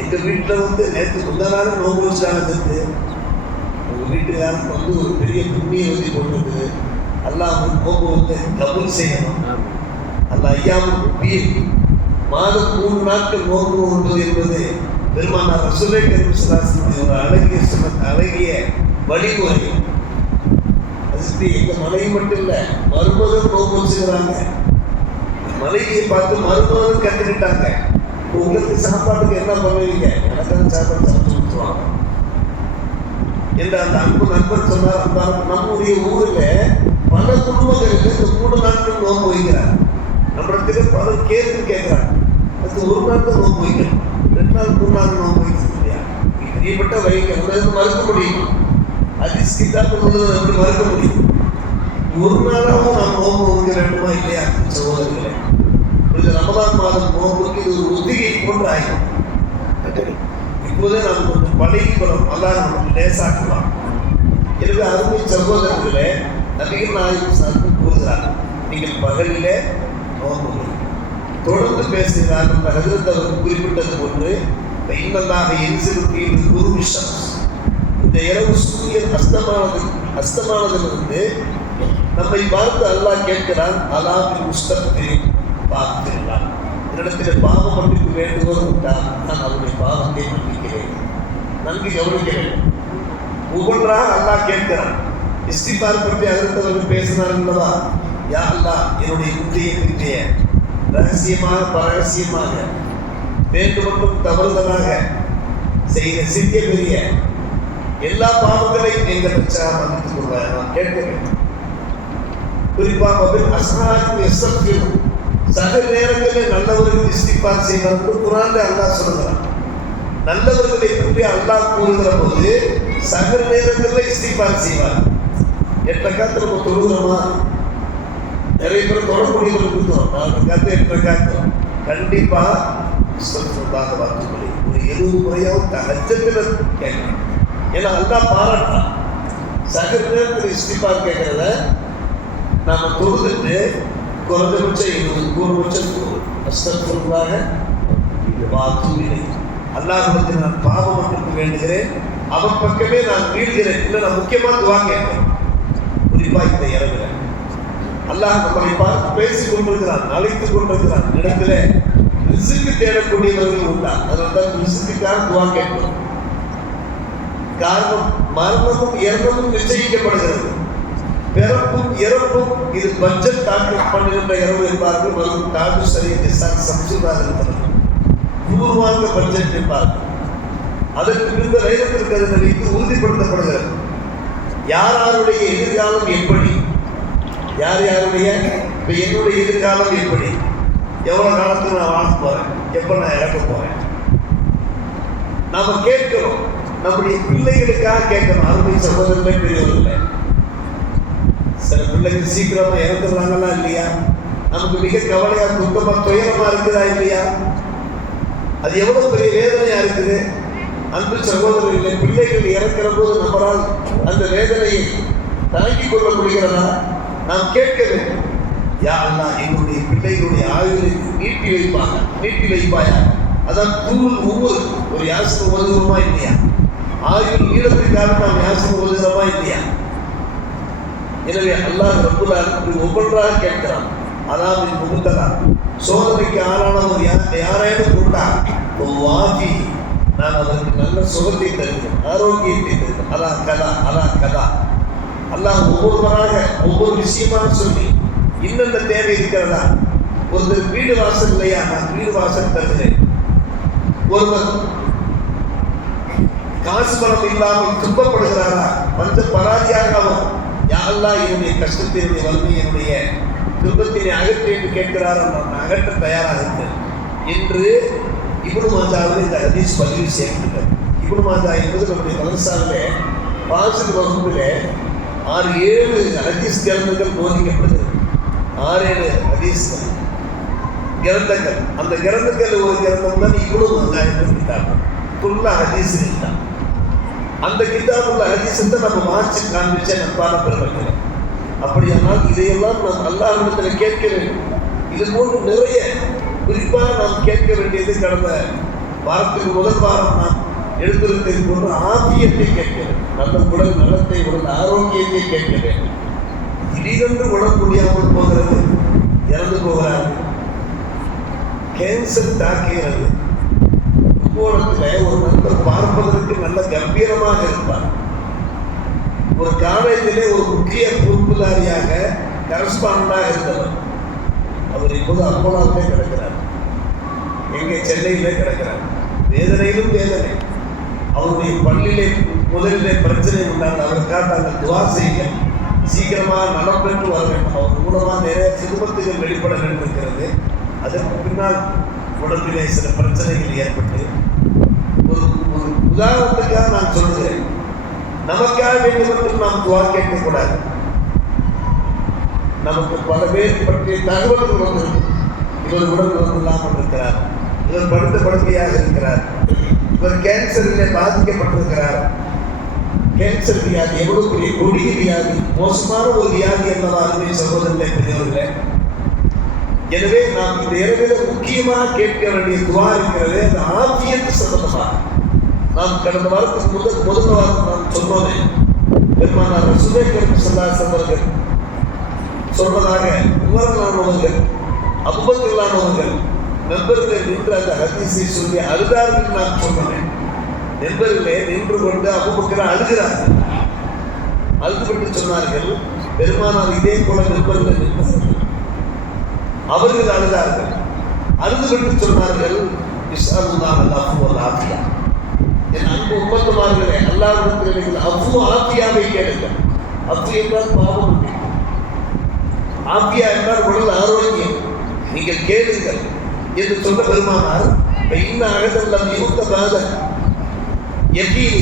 எங்கள் வீட்டில் நேற்று முந்தா நாள் நோன்பு வச்சாங்க. உங்கள் வீட்டுக்காரருக்கு ஒரு பெரிய புண்ணிய உறுதி கொண்டிருக்குது, அல்லாஹ் நோன்பு கபூல் செய்யணும். அந்த ஐயாவுக்கு மாதம் 3 நாட்கள் நோன்பு நோன்பது என்பது பெருமானார் ரசூலே கரீம் ஸல்லல்லாஹு அலைஹி வஸல்லம் ஒரு அழகிய வழிமுறை. அதுக்கு எங்கள் மனைவி மட்டும் இல்லை, மருமகன் நோன்பு வச்சுக்கிறாங்க. மனைவியை பார்த்து மருமகன் கற்றுக்கிட்டாங்க, உங்களுக்கு சாப்பாட்டுக்கு என்ன பண்ணுவீங்க? எனக்கான சாப்பாடு சமைச்சு கொடுத்துருவாங்க என்று அந்த அன்பு நண்பர் சொன்னார். அந்த நம்முடைய ஊரில் பல குடும்பங்களுக்கு இந்த 3 நாட்கள் நோன்பு வைக்கிறார். நம்மளுக்கு பலர் கேட்குறாங்க, அது 1 நாள் தான் நோன்பு வைக்கணும், 2 நாள் 3 நாள் நோன்பு வைக்கிறது இல்லையா? தெரியப்பட்ட வைக்க மறுக்க முடியும். ஹதீஸ் கிதாபில் உள்ளதை எப்படி மறுக்க முடியும்? 1 நாளாகவும் நாம் நோன்பு வைக்க வேண்டுமா இல்லையா? சகோதரர்களே, இந்த ரமதான் மாதம் நோன்புக்கு இது ஒரு ஒத்திகை போன்று ஆகும். இப்போதே நாம் கொஞ்சம் பழகிக்கிறோம், அல்லாஹ் நமக்கு லேசாக்குவான். எனவே அருமை சகோதரர்களே, நபிகள் நாயகம் ஸல்லல்லாஹு கூறுகிறார், நீங்கள் பகலிலே நோன்பு தொடர்ந்து பேசுகிறார். அந்த ஹஜ்ரத் அவர் குறிப்பிட்டது போன்று இன்னல்லாஹ யன்ஸிலு ஃபீஹி குரூபி ஷம்ஸ், இந்த இரவு சூரியன் அஸ்தமானதிலிருந்து நம்மை பார்த்து அல்லாஹ் கேட்கிறான், அலாஹ் முஸ்தக்பிரின் பாக்திரில்லாஹ், என்னிடத்தில் பாவ மன்னிப்பு வேண்டுகோள் விட்டால் நான் அவருடைய பாவத்தை மன்னிக்கிறேன். நன்கு கவனிக்க வேண்டும். ஒவ்வொன்றாக அல்லாஹ் கேட்கிறான். இஸ்திக்பார் பற்றி அடுத்தவர்கள் பேசினார் அல்லவா? யா அல்லாஹ், என்னுடைய முந்தைய பிந்தைய ரகசியமாக பரகசியமாக வேண்டுமென்றும் தவறுதலாக செய்த சிறிய பெரிய எல்லா பாவங்களையும் எங்கள் ரட்சகா மன்னித்துக் கொள்வார். நான் கேட்க வேண்டும். குறிப்பாக அஸ்ஹாபுல் சக நேரங்களில் நல்லவர்கள் இஸ்திக்பார் செய்வார்கள். குர்ஆனில் அல்லாஹ் சொல்கிறான். நல்லவர்களை பற்றி அல்லாஹ் கூறுகிற போது சக நேரங்களில் இஸ்திக்பார் செய்வார். எட்ட காத்து நம்ம தொழுகிறோமா? நிறைய பேர் தொடர்புடையவர்கள் இருந்தோம். 4 காத்து 8 காத்து கண்டிப்பா வாக்குமொழி ஒரு 70 முறையாவது தஹஜ்ஜுல கேட்கணும். ஏன்னா அல்லாஹ் பாராட்டான். சக நேரத்தில் இஸ்திக்பார் கேட்கிறத நாம தொழுதுட்டு குறைந்தபட்சம் 70 கூறுபட்சம் அஸ்தக்ஃபிருல்லாஹ் வாத்துபிலை, அல்லாஹ்விடத்தில் நான் பாவம் மன்னிப்பு வேண்டுகிறேன், அவன் பக்கமே நான் வீழ்கிறேன். இல்லை, நான் முக்கியமாக துவா கேட்கிறேன். குறிப்பாக இந்த இரவில் அல்லாஹ் நம்மளை பார்த்து பேசிக் கொண்டிருக்கிறான், அழைத்துக் கொண்டிருக்கிறான். இடத்துல ரிஸ்க்கு தேடக்கூடியவர்கள் உண்டா? அதனால தான் ரிஸ்க்குக்காக துவா கேட்கிறோம். காரணம், மரணமும் இறந்தமும் நிச்சயிக்கப்படுகிறது, பிறப்பும் இறப்பும் இது பட்ஜெட் தாக்கல் பண்ணுகின்ற இரவு என்பார்கள். வரும் தாது சரி சம்சுல்லாக இருக்கிறது, பூர்வாங்க பட்ஜெட் என்பார்கள். அதற்கு பின்பு லைலத்துல் வைத்து உறுதிப்படுத்தப்படுகிறது. யாருடைய எதிர்காலம் எப்படி, யாருடைய, இப்போ என்னுடைய எதிர்காலம் எப்படி, எவ்வளவு காலத்துக்கு நான் வாழ போறேன், எப்ப நான் இறக்க போறேன். நாம கேட்கிறோம், நம்முடைய பிள்ளைகளுக்காக கேட்கணும். அருமை சகோதரர்களே, பெரியவர்களே, சில பிள்ளைகள் சீக்கிரமா இறந்துடுறாங்களா இல்லையா? நமக்கு மிக கவலையா, துக்கமா, துயரமா இருக்குதா இல்லையா? அது எவ்வளவு பெரிய வேதனையா இருக்குது. அன்பு சகோதரர்களே, பிள்ளைகள் இறக்கிற போது நம்மளால் அந்த வேதனையை தாங்கிக் கொள்ள முடிகிறதா? நாம் கேட்க வேண்டும், யா அல்லாஹ் எங்களுடைய பிள்ளைகளுடைய ஆயுளை நீட்டி வைப்பாயா. அதான் தூள் ஒவ்வொரு ஒரு யாசனை ஓதுகிறோமா இல்லையா? ஆயுள் நீளத்திற்காக நாம் யாசனை ஓதுகிறோமா இல்லையா? எனவே அல்லாஹ் ரப்புல் ஆலமீன் ஒவ்வொன்றாக கேட்கிறான். அதாவது முகத்தலா சோதனைக்கு ஆளானவர் யாரேனும் கொண்டா வாபி, நான் அதற்கு நல்ல சுகத்தை தருகிறேன், ஆரோக்கியத்தை தருகிறேன். அலா கதா அல்லாஹ் ஒவ்வொருவராக ஒவ்வொரு விஷயமாக சொல்லி இன்னென்ன தேவை இருக்கிறதா. ஒருத்தர் வீடு வாசல் இல்லையா, நான் வீடு வாசல் தருகிறேன். ஒருவர் காசு பணம் இல்லாமல் துன்பப்படுகிறாரா, பஞ்ச பராதியாக அவர் யா அல்லாஹ் என்னுடைய கஷ்டத்தை, என்னுடைய வறுமை, என்னுடைய துன்பத்தினை அகற்று என்று கேட்கிறாரா, நான் அகற்ற தயாராக இருக்கிறேன் என்று இப்னு மாஜாவில் இந்த ஹதீஸ் பதிவு செய்யப்பட்டிருக்கிறது. இப்னு மாஜா என்பது நம்முடைய மதரசாவிலே வாசில் வகுப்பிலே 6-7 ஹதீஸ் கிரந்தங்கள் போதிக்கப்படுகிறது. 6-7 ஹதீஸ் கிரந்தங்கள். அந்த கிரந்தங்கள் ஒரு கிரந்தம் தான் இப்னு மாஜா என்ற கிதாப். ஃபுல்லா ஹதீஸ் தான். அந்த கிதாபுள்ள ஹதீஸை நம்ம வாசி காண்பிச்ச நம்பான பெருமைகள். அப்படியானால் இதையெல்லாம் நாம் அல்லாஹ்விடத்தில் கேட்க வேண்டும். இது போன்று நிறைய குறிப்பாக நாம் கேட்க வேண்டியது, கடந்த வாரத்துக்கு முதல் வாரம் நாம் எடுத்திருக்கிறது போன்று ஆபியத்தை கேட்க வேண்டும். நல்ல உடல் நலத்தை, உடல் ஆரோக்கியத்தை கேட்க வேண்டும். திடீரென்று உடல் முடியாமல் போகிறது, இறந்து போகிறார்கள், கேன்சர் தாக்குகிறது. கும்பகோணத்தில் ஒரு நண்பர் பார்ப்பதற்கு நல்ல கம்பீரமாக இருப்பார். ஒரு காலேஜிலே ஒரு முக்கிய பொறுப்புதாரியாக கரஸ்பாண்டாக இருந்தவர். அவர் இப்போது அப்போலாவிலே கிடக்கிறார், எங்கே சென்னையிலே கிடக்கிறார். வேதனையிலும் வேதனை. அவருடைய பள்ளியிலே முதலிலே பிரச்சனை உண்டான அவருக்காக நாங்கள் துவா செய்ய சீக்கிரமாக நலம் பெற்று வர வேண்டும். அவர் மூலமாக நிறைய சிறுமத்துகள் வெளிப்பட வேண்டியிருக்கிறது. அதற்கு பின்னால் உடம்பிலே சில பிரச்சனைகள் ஏற்பட்டு, ஒரு உதாரணத்துக்காக நான் சொல்கிறேன், நமக்காக வேண்டும் என்று நாம் துவா கேட்கக்கூடாது. நமக்கு பல பேர் பற்றிய தகவல்கள் வந்திருக்கு. இவர் உடல் இல்லாமல் இருக்கிறார், இவர் படுத்த படுக்கையாக இருக்கிறார், இவர் கேன்சரிலே பாதிக்கப்பட்டிருக்கிறார். கேன்சர் வியாதி எவ்வளவு பெரிய கொடிய வியாதி, மோசமான ஒரு வியாதி என்பதா அருமை சகோதரர்களே, பெரியவர்களே. எனவே நாம் இந்த இரவில் முக்கியமாக கேட்க வேண்டிய துவா இருக்கிறது, அந்த ஆபியத்து சம்பந்தமாக. நாம் கடந்த வாரத்துக்கு முதல் வாரம் நாம் சொன்னோமே, பெருமானார் ரசூலுல்லாஹி ஸல்லல்லாஹு அலைஹி வஸல்லம் சொல்வதாக உமர்லானவர்கள், அபூபக்கர்லானவர்கள் மெம்பர்கள் நின்று அந்த ஹதீஸை சொல்லி அழுதார்கள். நான் சொன்னேன், மெம்பர்களே நின்று கொண்டு அபூபக்கர் அழுகிறார்கள். அழுதுபட்டு சொன்னார்கள், பெருமானார் இதே போல மெம்பர்கள் நின்றார்கள், அவர்கள் அழுதார்கள். அழுதுபட்டு சொன்னார்கள், இஸ்அலுல்லாஹ் அல்-அஃபு வல் ஆஃபியா. என் அன்பு உம்மத்துமார்களே, அல்லாஹ்விடத்தில் நீங்கள் அஃபு ஆஃபியாவை கேளுங்கள். அஃபு என்றால் பாவம், ஆஃபியா என்றால் உடல் ஆரோக்கியம். நீங்கள் கேளுங்கள் என்று சொன்ன பெருமானார், இன்ன அகதல்லம் யூத்த பாத யகீனி,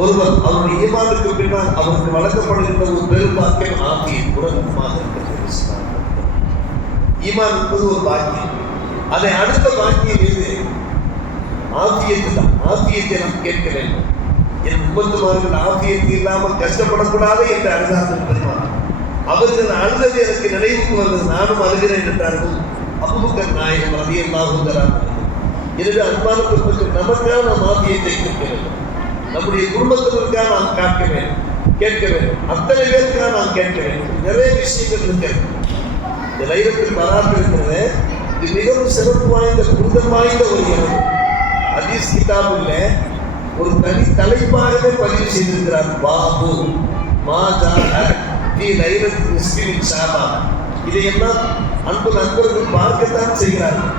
ஒருவர் அவருடைய ஈமானுக்கு பின்னால் அவருக்கு வழங்கப்படுகின்ற ஒரு பெரும்பாக்கியம் ஆஃபியம், உடலுமாக இருக்கிறது. ஈமான் என்பது ஒரு பாக்கியம். அதை அடுத்த பாக்கியம் இது ஆஃபியத்து தான். ஆஃபியத்தை நாம் கேட்க வேண்டும். என் உம்மத்துமார்கள் ஆஃபியத்து இல்லாமல் கஷ்டப்படக்கூடாது என்று அழுதார்கள் பெருமானார். அவர்கள் அழுதது எனக்கு நினைவுக்கு வந்தது, நானும் அழுகிறேன் என்றார்கள் அபூபக்கர் நாயகம் ரலியல்லாஹு தஆலா. எனவே அன்பான பெருமக்கள், நமக்காக நாம் ஆஃபியத்தை கேட்க வேண்டும். நம்முடைய குடும்பத்தினருக்காக நாம் கேட்க வேண்டும். அத்தனை பேருக்காக நாம் கேட்க வேண்டும். நிறைய விஷயங்கள் இருக்கிறது. இந்த லைலத்துல் பராத் இருக்கிறது, இது மிகவும் சிறப்பு வாய்ந்த, புனிதம் வாய்ந்த ஒரு இரவு. ஹதீஸ் கிதாபுல ஒரு தனி தலைப்பாகவே பதிவு செய்திருக்கிறார், பாபு மாஜா ஃபீ லைலத்துல் நிஸ்ஃபி மின் ஷஅபான். இதையெல்லாம் அன்பு நண்பர்கள் பார்க்கத்தான் செய்கிறார்கள்.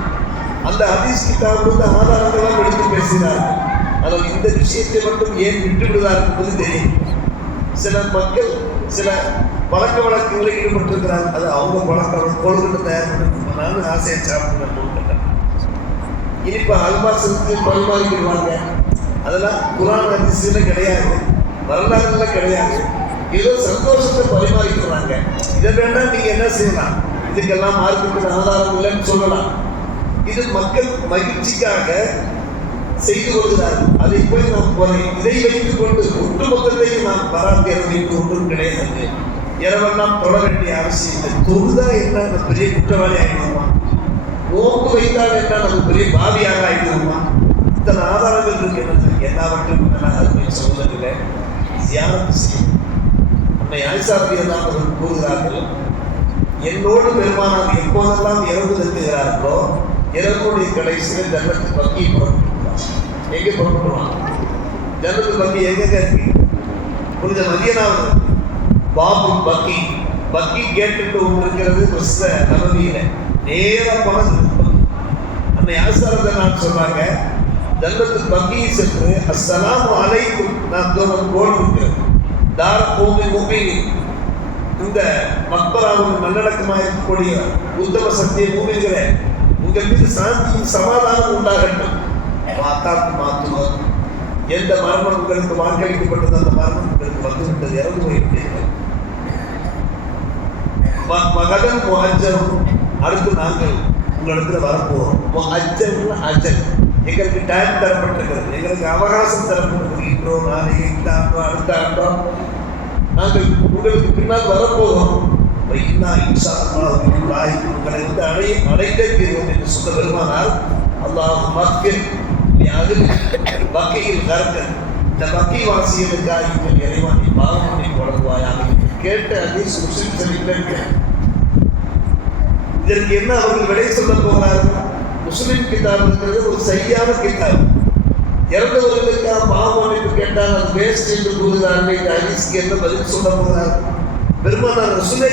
அந்த ஹதீஸ் கிதாபுல ஆதாரங்களாம் எடுத்து பேசுகிறார்கள். ஆனால் இந்த விஷயத்தை மட்டும் ஏன் விட்டு விடுவார் என்பது தெரியும். சில மக்கள் சில பழக்க வழக்கங்களில் ஈடுபட்டிருக்கிறாங்க. அது அவங்க பழக்கம் கொழுக்கட்டை தயார் பண்ணி ஆசையை சாப்பிட்டு இனிப்பா அல்பாசத்துக்கு பரிமாறிக்கிடுவாங்க. அதெல்லாம் குரான் ஹதீஸ்ல கிடையாது, வரலாறுல கிடையாது. ஏதோ சந்தோஷத்தை பரிமாறிக்கிறாங்க. இதை வேண்டாம் நீங்க என்ன செய்யலாம், இதுக்கெல்லாம் மார்க்கத்துக்கு ஆதாரம் இல்லைன்னு சொல்லலாம். இது மக்கள் மகிழ்ச்சிக்காக செய்து கொள்கிறார்கள். அதை போய் நாம் இதை வைத்துக் கொண்டு ஒட்டுமொத்தத்தையும் நாம் பாராட்டுகிறது என்று ஒன்றும் கிடையாது. இரவெல்லாம் தொட வேண்டிய அவசியம் இல்லை. தொழுதா என்ன நம்ம பெரிய குற்றவாளி ஆகிடுவோமா, நோக்கு வைத்தால் என்ன நம்ம பெரிய பாவியாக ஆகிடுவோமா? இத்தனை ஆதாரங்கள் இருக்கிறது. எல்லாவற்றுக்கும் அருமை சகோதரர்களே, தியானம் செய்யும். நம்மை ஆயிஷாபியெல்லாம் அவர்கள் கூறுகிறார்கள், என்னோடு பெருமானார் எப்போதெல்லாம் இரவு தங்குகிறார்களோ இரவுடைய கடைசியில் ஜன்னத்து பக்கி புறப்பட்டுருவாங்க. எங்கே புறப்பட்டுருவாங்க? ஜன்னத்து பக்கி எங்கே இருக்கு? புனித மதியனாவது பாபு பக்கி பக்கி கேட்டுட்டு ஒன்று இருக்கிறது. கிறிஸ்த நபதியில நேராக போனது அன்னை ஆசாரத்தை நான் சொல்றாங்க, ஜன்னத்து பக்கியை சென்று அஸ்ஸலாமு அலைக்கும் நான் தோறும் கோல் இருக்கிறது தார பூமி மூமினி, இந்த மக்பராவுக்கு நல்லடக்கமாக இருக்கக்கூடிய உத்தம சத்திய பூமிகளை உங்கள் மீது சாந்தியும் சமாதானம் உண்டாகட்டும். மாத்தாக்கு மாற்றுவார். எந்த மரணம் உங்களுக்கு வாக்களிக்கப்பட்டது அந்த மரணம் உங்களுக்கு வந்துவிட்டது, இறந்து போய்விட்டீர்கள். மகதன் அஜரும் அடுத்து நாங்கள் உங்களிடத்துல வரப்போகிறோம். அஜர்னா அஜல், எங்களுக்கு டைம் தரப்பட்டிருக்கிறது, எங்களுக்கு அவகாசம் தரப்பட்டிருக்கிறது. இன்றோ நாளைக்கு இந்த ஆண்டோ அடுத்த ஆண்டோ நாங்கள் உங்களுக்கு பின்னால் வரப்போகிறோம். உங்களை வந்து அடைந்தே தீர்வோம் என்று சொல்ல வருமானால் அல்லாஹ் மக்கள் வக்கையில் கருத்து இந்த வக்கை வாசிகளுக்காக எங்கள் இறைவானை பாவனை வழங்குவாயாக கேட்ட அதீஸ் முஸ்லிம் சரிக்கிறேன். இதற்கு என்ன அவர்கள் விடை சொல்ல போகிறார்கள்? முஸ்லிம் கிதாப் இருக்கிறது ஒரு சரியான கிதாப். இறந்தவர்களுக்காக பாவமன்னிப்பு கேட்டால் அது வேஸ்ட் என்று கூறுகிறார்கள். இந்த ஹதீஸ்க்கு என்ன பதில் சொல்ல போகிறார்கள்? பெருமானார் ரசூலை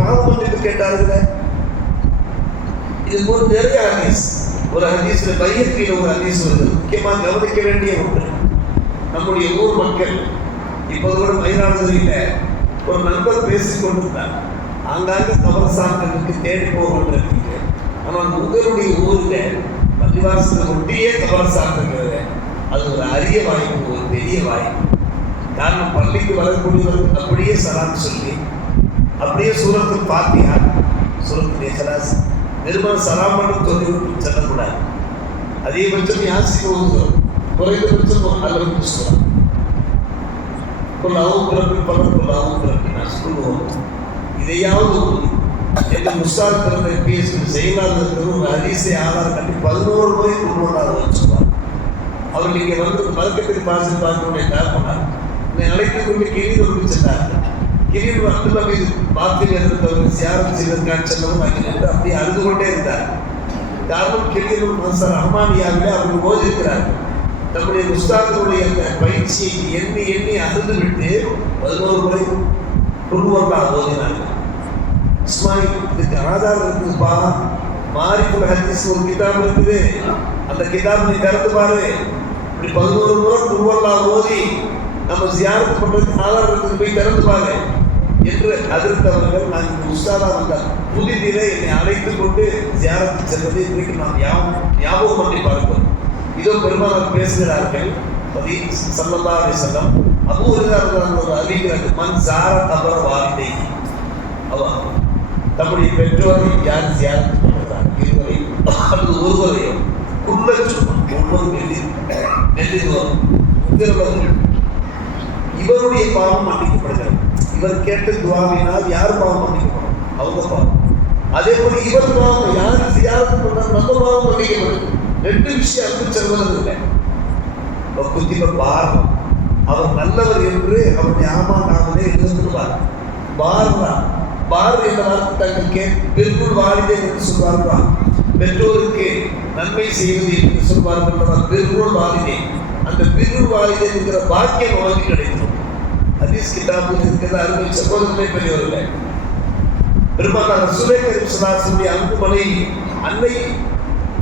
பாவமன்னிப்பு கேட்டார்கள். இது போல நிறைய ஹதீஸ். ஒரு ஹதீஸ்ல பையத்தில ஒரு ஹதீஸ் வருது, முக்கியமாக கவனிக்க வேண்டிய ஒன்று. நம்முடைய ஊர் மக்கள் இப்போது கூட மயிலாடுதுறையில ஒரு நண்பர் பேசிக் கொண்டிருந்தார். ஆங்காங்க கபரஸ்தான்களுக்கு தேடி போகின்றது. ஆனால் உங்களுடைய ஊரில் பள்ளிவாசல் ஒட்டியே கபரஸ்தான் இருக்கிறது. அது ஒரு அரிய வாய்ப்பு, ஒரு பெரிய வாய்ப்பு. காரணம், பள்ளிக்கு வரக்கூடியவர்கள் அப்படியே சலாம் சொல்லி அப்படியே சூரத்தில் பாத்தியா சூரத்துடைய சலாஸ் நிர்மல சலாம் மட்டும் தொழில்நுட்பம் செல்லக்கூடாது. அதிகபட்சம் யாசிக்கு ஓதுகிறோம், குறைந்தபட்சம் அளவுக்கு சொல்லலாம். கொள்ளாவும் பிறப்பு பலர் கொள்ளாவும் பிறப்பு நான் சொல்லுவோம். இதையாவது எந்த முஸ்தாத் பிறந்த பேசி செய்யலாத ஒரு ஹதீஸை ஆதாரம் கட்டி 11 முறை கொள்வதாக வச்சுருவார். அவர் இங்கே வந்து மதக்கத்தில் பாசி பார்க்கக்கூடிய தாழ்பனார் என்னை அழைத்துக் கொண்டு கிரீர் சென்றார்கள். கிரீர் அப்துல்லா மீது பாத்தில் இருந்தவர் சியாரம் செய்வதற்காக செல்லவும் அங்கே நின்று அப்படியே அழுது கொண்டே இருந்தார். காரணம், கிரீர் மன்சர் ரஹ்மானியாவிலே அவர்கள் போதிருக்கிறார்கள். தம்முடைய முஸ்தாக்களுடைய அந்த பயிற்சியை எண்ணி எண்ணி அழுது விட்டு 11 முறை கொள்வதாக போதினார்கள். இஸ்மாயில் இதுக்கு ஆதாரம் இருக்குதுப்பா, மாரிஃபுல் ஹதீஸ் ஒரு கிதாப் இருக்குது, அந்த கிதாப் நீ திறந்து பாரு. இப்படி 11 முறை குர்ஆன் ஓதி நம்ம ஜியாரத் பண்றதுக்கு ஆதாரம் இருக்குது, போய் திறந்து பாரு என்று அதிர்த்தவர்கள். நான் இந்த உஸ்தாதா வந்தார், புதிதிலே என்னை அழைத்துக் கொண்டு ஜியாரத்து செல்வதை இன்றைக்கு நாம் ஞாபகம் பண்ணி பார்க்கிறோம். இதோ பெருமாள் பேசுகிறார்கள். ஸல்லல்லாஹு அலைஹி வஸல்லம் அபூ ஹுரைரா ஒரு அறிவிக்கிறார்கள், மன் ஸார கபர வாலிதை, தம்முடைய பெற்றோரை யார் ஜியாரத் பண்ணுகிறார், இருவரையும் அல்லது ஒருவரையும் இவருடைய பாவம் மன்னிக்கப்படுகிறது. இவர் கேட்ட துவாவினால் யார் பாவம் மன்னிக்கப்படும்? அவங்க பாவம். அதே போல இவர் பாவம் யார் ஜியாரத் பண்ணால் நம்ம பாவம் மன்னிக்கப்படுது. 2 விஷயம் அன்பு செல்வதில்லை. குத்திப பாரம், அவர் நல்லவர் என்று அவருடைய ஆமாண்டாமலே எழுந்துருவார். பார் என்ற வார்த்தை தங்களுக்கு பிற்குள் வாலிதை என்று சொல்வார்கள். பெற்றோருக்கு நன்மை செய்வது என்று சொல்வார்கள். பிற்குள் வாலிதை, அந்த பிற்குள் வாலிதை என்கிற பாக்கியம் உனக்கு கிடைக்கும். ஹதீஸ் கிதாபில் இருக்கிற அருமை சகோதரனை பெரியவர்களே, பெருமானார் ரசூலுல்லாஹி ஸல்லல்லாஹு அலைஹி வஸல்லம் அன்பு மனைவி அன்னை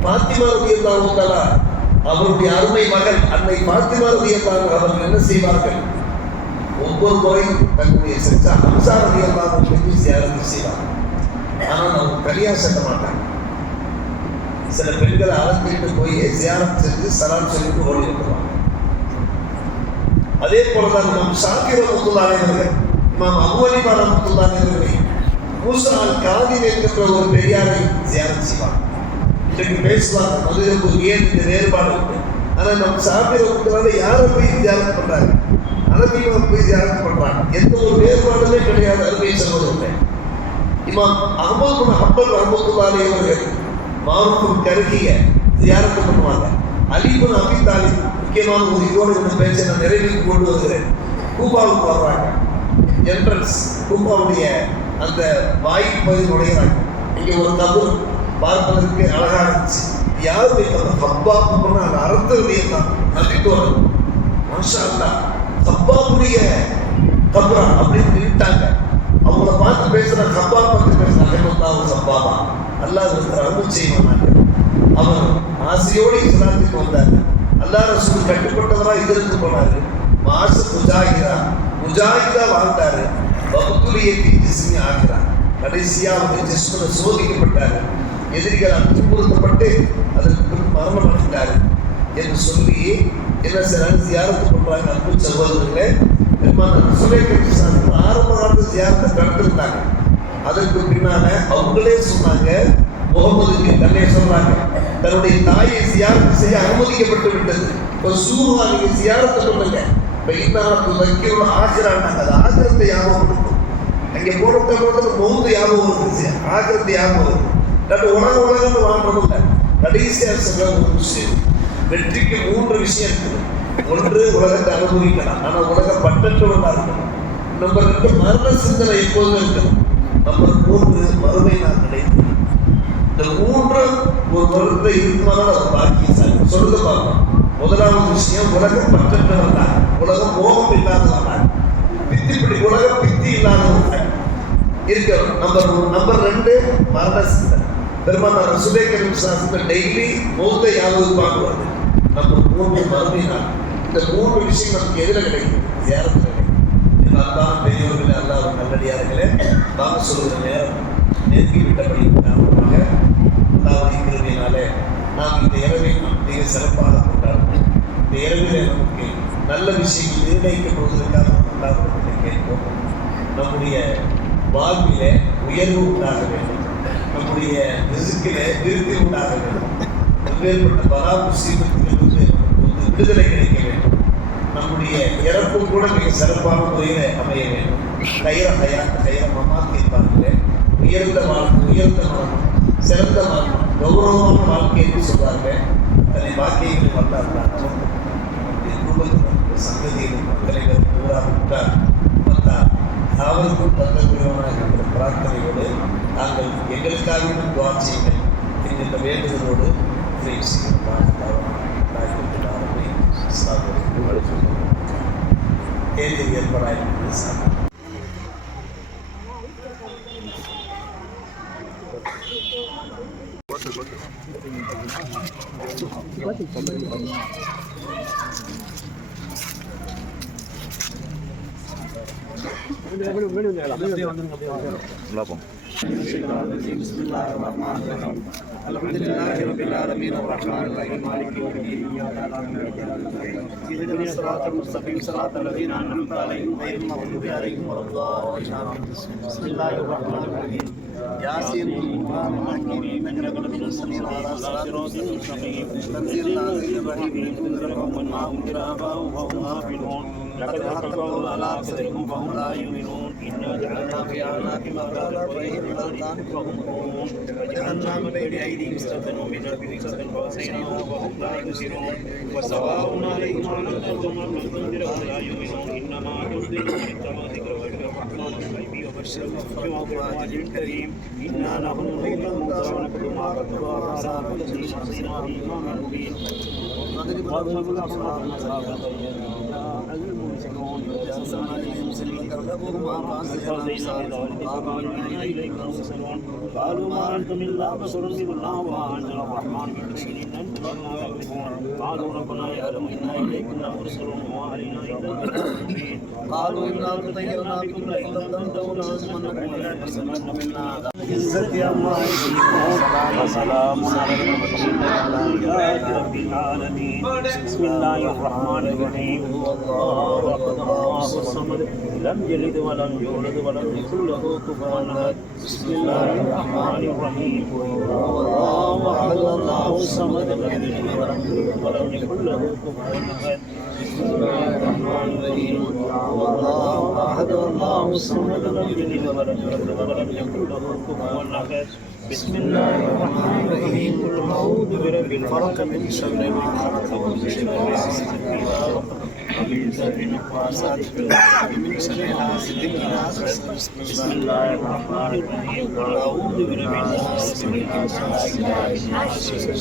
பாத்திமா ரலியல்லாஹு தஆலா, அவருடைய அருமை மகள் அன்னை பாத்திமா ரலியல்லாஹு அவர்கள் என்ன செய்வார்கள்? ஒவ்வொரு முறையும் தன்னுடைய செஞ்சா அம்சாரதி எல்லாம் செஞ்சு ஜியாரத்து செய்வாங்க. ஆனால் அவங்க கல்யாணம் செல்ல மாட்டாங்க. சில பெண்களை அலங்கிட்டு போய் ஜியாரத் செஞ்சு சலாம் சொல்லிட்டு ஓடி வந்துடுவாங்க. அதே போலதான் இமாம் ஷாஃபி ரஹ்மத்துல்லாஹி அலைஹி, இமாம் அபூ ஹனீஃபா ரஹ்மத்துல்லாஹி அலைஹி மூஸா அல் காதிர் என்கிற ஒரு பெரியாரை ஜியாரத் செய்வாங்க. இன்றைக்கு பேசுவாங்க மதுரைக்கு ஏன் இந்த வேறுபாடு இருக்கு. ஆனால் நம்ம ஷாஃபி ரஹ்மத்துல்லாஹி யாரை போய் ஜியாரத் பண்றாங்க, அரபியை போய் ஜியாரத் பண்றாங்க. எந்த ஒரு வேறுபாடுமே கிடையாது அருமை சகோதரர்களே. இமாம் அஹ்மத் பின் ஹம்பல் ரஹ்மத்துல்லாஹி அலைஹி அவர்கள் மாரூஃப் கர்ஹிய ஜியாரத் பண்ணுவாங்க. அலி பின் அபி தாலிப் முக்கியமான ஒரு இதோடு இந்த பேச்சை நான் நிறைவேற்றி கொண்டு வருகிறேன். கூபாவுக்கு வர்றாங்க. என்ட்ரன்ஸ் கூபாவுடைய அந்த வாயில் பகுதி நுழைகிறாங்க. இங்கே ஒரு கபர் பார்ப்பதற்கு அழகாக இருந்துச்சு. யாருடைய கபர்? ஹப்பாப்புன்னு அந்த அர்த்தவிய தான் நம்பிக்கோடு மாஷா அல்லாஹ் ஹப்பாப்புடைய கபரா அப்படின்னு நின்றுட்டாங்க. அவங்கள பார்த்து பேசுறாங்க. ஹப்பா பார்த்து பேசுறாங்க. ஹப்பாபா அல்லாஹ் அருள் செய்வாங்க. அவர் ஆசையோடு இஸ்லாத்துக்கு வந்தார். அல்லாஹ் ரசூல் கட்டுப்பட்டவராக இதற்கு போனாரு. மாசு முஜாஹிதா வாழ்ந்தாரு. வகுத்துலியத்தை ஜிஸ்மி ஆகிறார். கடைசியா அவர் ஜிஸ்மில் சோதிக்கப்பட்டாரு. எதிரிகளால் துன்புறுத்தப்பட்டு அதற்கு மரணம் அடைந்தாரு என்று சொல்லி என்ன செய்றாங்க? ஜியாரத்து பண்றாங்க. அன்பு சகோதரர்களே, ஆரம்ப காலத்து ஜியாரத்தை தடுத்திருந்தாங்க. அதற்கு பின்னால அவங்களே சொன்னாங்க, முகமதுக்கு தன்னை சொல்றாங்க, தன்னுடைய தாயை ஜியாரத்து செய்ய அனுமதிக்கப்பட்டு விட்டது. இப்போ சூர்வா நீங்க ஜியாரத்தை பண்ணுங்க. இப்போ இன்னும் வைக்கிற ஆகிறாங்க. அது ஆகிரத்தை ஞாபகம் இருக்கும். அங்கே போடுறது மௌந்து ஞாபகம் இருந்துச்சு. ஆகிரத்தை ஞாபகம் வருது. நம்ம உலகம் வாழ்றதும் இல்லை. கடைசியாக சொல்ற ஒரு விஷயம், வெற்றிக்கு 3 விஷயம் இருக்குது. ஒன்று, உலகத்தை அனுபவிக்கலாம். ஆனால் உலகம் பற்றற்றவர்களாக இருக்கணும். நம்பர் 2, மரண சிந்தனை எப்போதும் இருக்கணும். நம்பர் 3, மறுமை நான் நினைக்கிறேன். இந்த 3 ஒரு வருடத்தை இருக்குமானால் அது பாக்கியம் சொல்லுங்க பார்ப்போம். முதலாவது விஷயம், உலகம் பற்றற்றவர்கள், உலகம் மோகம் இல்லாதவர்கள், பித்திப்பிடி உலகம் பித்தி இல்லாதவர்கள் இருக்கணும். நம்பர் 2, மரண சிந்தனை. பெருமானார் ரசூலுல்லாஹி ஸல்லல்லாஹு டெய்லி மௌத்தை ஞாபகம் பார்க்குவாங்க. நம்பர் 3, மறுமை நாள். இந்த 3 விஷயம் நமக்கு எதில் கிடைக்கும்? ஜியாரத்தில் கிடைக்கும். அல்லாஹ் பெரியவர்களே, அல்லாஹ் நல்லடியார்களே, நாம சொல்கிற நேரம் நெருங்கி விட்டபடி காரணமாக அல்லாஹ்வுடைய கிருபையினாலே நாம் இந்த இரவை மிக சிறப்பாக கொண்டாடுவோம். இந்த இரவிலே நமக்கு நல்ல விஷயங்கள் நிர்ணயிக்கப்படுவதற்காக அல்லாஹ்விடத்திலே கேட்போம். நம்முடைய வாழ்விலே உயர்வு உண்டாக வேண்டும். நம்முடைய ரிஸ்கிலே விருத்தி உண்டாக வேண்டும். வெவ்வேறுபட்ட பலா முசீபத்திலிருந்து விடுதலை கிடைக்க வேண்டும். நம்முடைய இறப்பு கூட மிக சிறப்பான முறையில் அமைய வேண்டும். கயிற மமாத் இருப்பார்களே, உயர்ந்த வாழ்க்கை, உயர்ந்த மரணம், சிறந்த மரணம், கௌரவமான வாழ்க்கை என்று சொல்வார்கள். அத்தனை வாழ்க்கைகளை வந்தார்கள். நம்முடைய குடும்பத்தினர், சங்கதியிலும் தலைவர் ஊராக வந்தார். அவருக்கும் தந்தகுரியவனாக இருக்கிற பிரார்த்தனையோடு நாங்கள் எங்களுக்காகவும் துவா செய்யுங்கள் என்கின்ற வேண்டுதலோடு தேர்தல் ஏற்படாயிருக்கிறது sir. Alhamdulillahi rabbil alamin arrahmanir rahim maliki yawmiddin iyyaka na'budu wa iyyaka nasta'in ihdinas siratal mustaqim siratal ladzina an'amta 'alaihim ghayril maghdubi 'alaihim waladdallin bismillahir rahmanir rahim yasin wal hakim innaka laminal mursalin ala siratal mustaqim tanzilul azizir rahim innakum ma unzira wa hum ghafilun laqad haqqal ala aktharihim wa hum la yu'minun inna ja'alna fi a'naqihim aghlalan wa hiya al-azqan وجعلنا من بين أيديهم سدا ومن خلفهم سدا فأغشيناهم وهم لا يبصرون وسواء عليهم أأنذرتهم أم لم تنذرهم لا يؤمنون إنما تنذر من اتبع ذكر الرحمن الغيب وبشره بأجر كريم إنا نحن نحيي الموتى ونكتب ما قدموا وآثارهم ونجزي إيمانا مبين واضرب الأصحاب الممسكون وجعلنا إليهم سبيلا كرهبهم قالوا ما أنتم إلا بشر مثلنا وما أنزل الرحمن من شيء إن أنتم إلا تكذبون قالوا ربنا يعلم إنا إليكم لمرسلون وما علينا إلا قالوا إنا تطيرنا بكم لئن لم تنتهوا لنرجمنكم ولنمسكن منا عزة الله وسلام على المرسلين والحمد لله رب العالمين. بسم الله الرحمن الرحيم. هو الله الصمد لم يلد ولم يولد ولم يكن له كفوا احد. بسم الله الرحمن الرحيم. هو الله احد الله الصمد لم يلد ولم يولد ولم يكن له كفوا احد. بسم الله الرحمن الرحيم. هو الله احد الله الصمد لم يلد ولم يولد ولم يكن له كفوا احد. بسم الله الرحمن الرحيم. قل اعوذ برب الفلق من شر ما خلق ومن شر غاسق اذا وقب ومن شر النفاثات في العقد من شر حاسد اذا حسد. بسم الله الرحمن الرحيم. قل اعوذ برب الناس من شر الناس.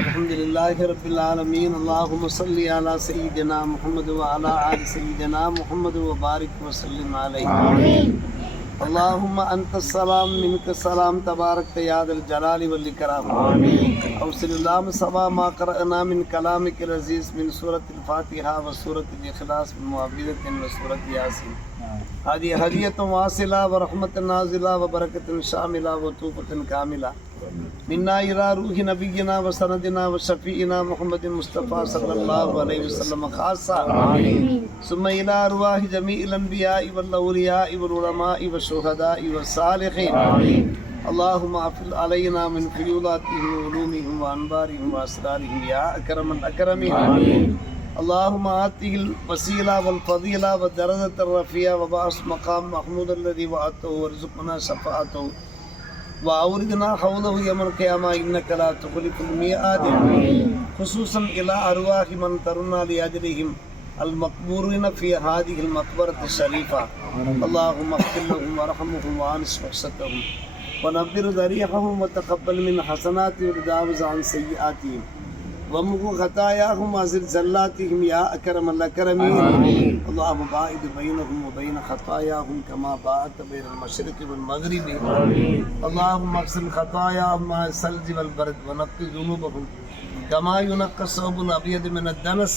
الحمد لله رب العالمين. اللهم صل على سيدنا محمد وعلى آل سيدنا محمد وبارك وسلم عليه. آمين. اللهم أنت السلام منك السلام تبارك يا ذا الجلال والإكرام. آمين. أوصل اللهم سوا ما قرأنا من كلامك العزيز من سورة الفاتحة وسورة الإخلاص من معوذة وسورة ياسين. هذه هدية واصلة ورحمة نازلة وبركة شاملة وتوبة كاملة منا إلى روح نبينا وسندنا وشفيعنا محمد مصطفى صلى الله عليه وسلم خاصة. ثم إلى أرواح جميع الأنبياء والأولياء والعلماء والشهداء والصالحين. اللهم أفضل علينا من فيولاتهم وعلومهم وأنبارهم وأسرارهم يا أكرم الأكرمين. اللهم آته الوسيلة والفضيلة والدرجة الرفيعة وبعث مقام محمود الذي وعدته وارزقنا شفاعته وأوردنا حوله يوم القيامة إنك لا تخلف الميعاد. خصوصا إلى أرواح من ترنا لأجلهم المقبورين في هذه المقبرة الشريفة. اللهم اغفر لهم وارحمهم وأنس مقصدهم ونبر ذريحهم وتقبل من حسناتهم وتجاوز عن سيئاتهم وامحو خطاياهم وازل زلاتهم يا أكرم الأكرمين. اللهم باعد بينهم وبين خطاياهم كما باعدت بين المشرق والمغرب. اللهم اغسل خطاياهم مع الثلج والبرد ونقي ذنوبهم كما ينقى الثوب الأبيض من الدنس.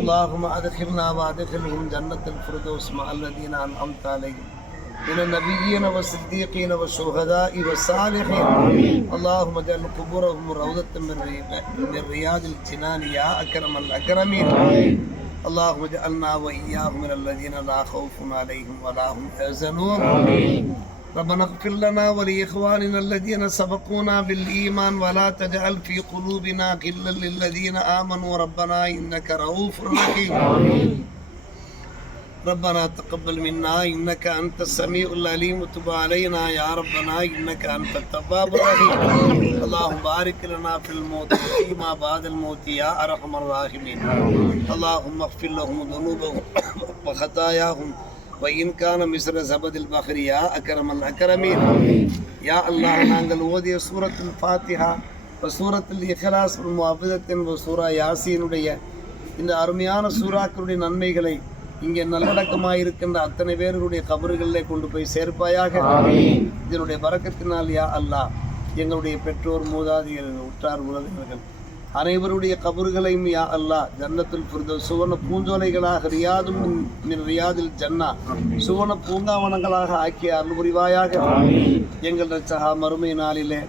اللهم أدخلنا وأدخلهم جنة الفردوس مع الذين أنعمت عليهم من النبيين والصديقين والشهداء والصالحين. اللهم اجعل قبورهم روضة من رياض الجنان يا أكرم الأكرمين. اللهم اجعلنا وإياهم من الذين لا خوف عليهم ولا هم يحزنون. ربنا اغفر لنا ولإخواننا الذين سبقونا بالإيمان ولا تجعل في قلوبنا غلا للذين آمنوا ربنا إنك رؤوف رحيم. ربنا تقبل منا إنك أنت السميع العليم وتب علينا يا ربنا إنك أنت التواب الرحيم. اللهم بارك لنا في الموت وفيما بعد الموت يا أرحم الراحمين. اللهم اغفر لهم ذنوبهم وخطاياهم وإن كان مثل زبد البحر يا أكرم الأكرمين. يا الله நாங்கள் ஓதிய சூரத்துல் ஃபாத்திஹா சூரத்துல் இக்லாஸ் முஅவ்விதத்தின் சூரா யாசீனுடைய இந்த அருமையான சூறாக்களுடைய நன்மைகளை இங்கே நல்லடக்கமாயிருக்கின்ற அத்தனை பேர்களுடைய கபறுகளிலே கொண்டு போய் சேர்ப்பாயாக. இதனுடைய பரக்கத்தினால் யா அல்லாஹ் எங்களுடைய பெற்றோர் மூதாதிகள் உற்றார் உறவினர்கள் அனைவருடைய கபறுகளையும் யா அல்லாஹ் ஜன்னத்துல் ஃபிர்தௌஸ் சுவன பூஞ்சோலைகளாக ரியாதும் மின் ரியாதில் ஜன்னா சுவன பூங்காவனங்களாக ஆக்கிய அருள் புரிவாயாக. எங்கள் ரட்சகா மறுமை நாளிலே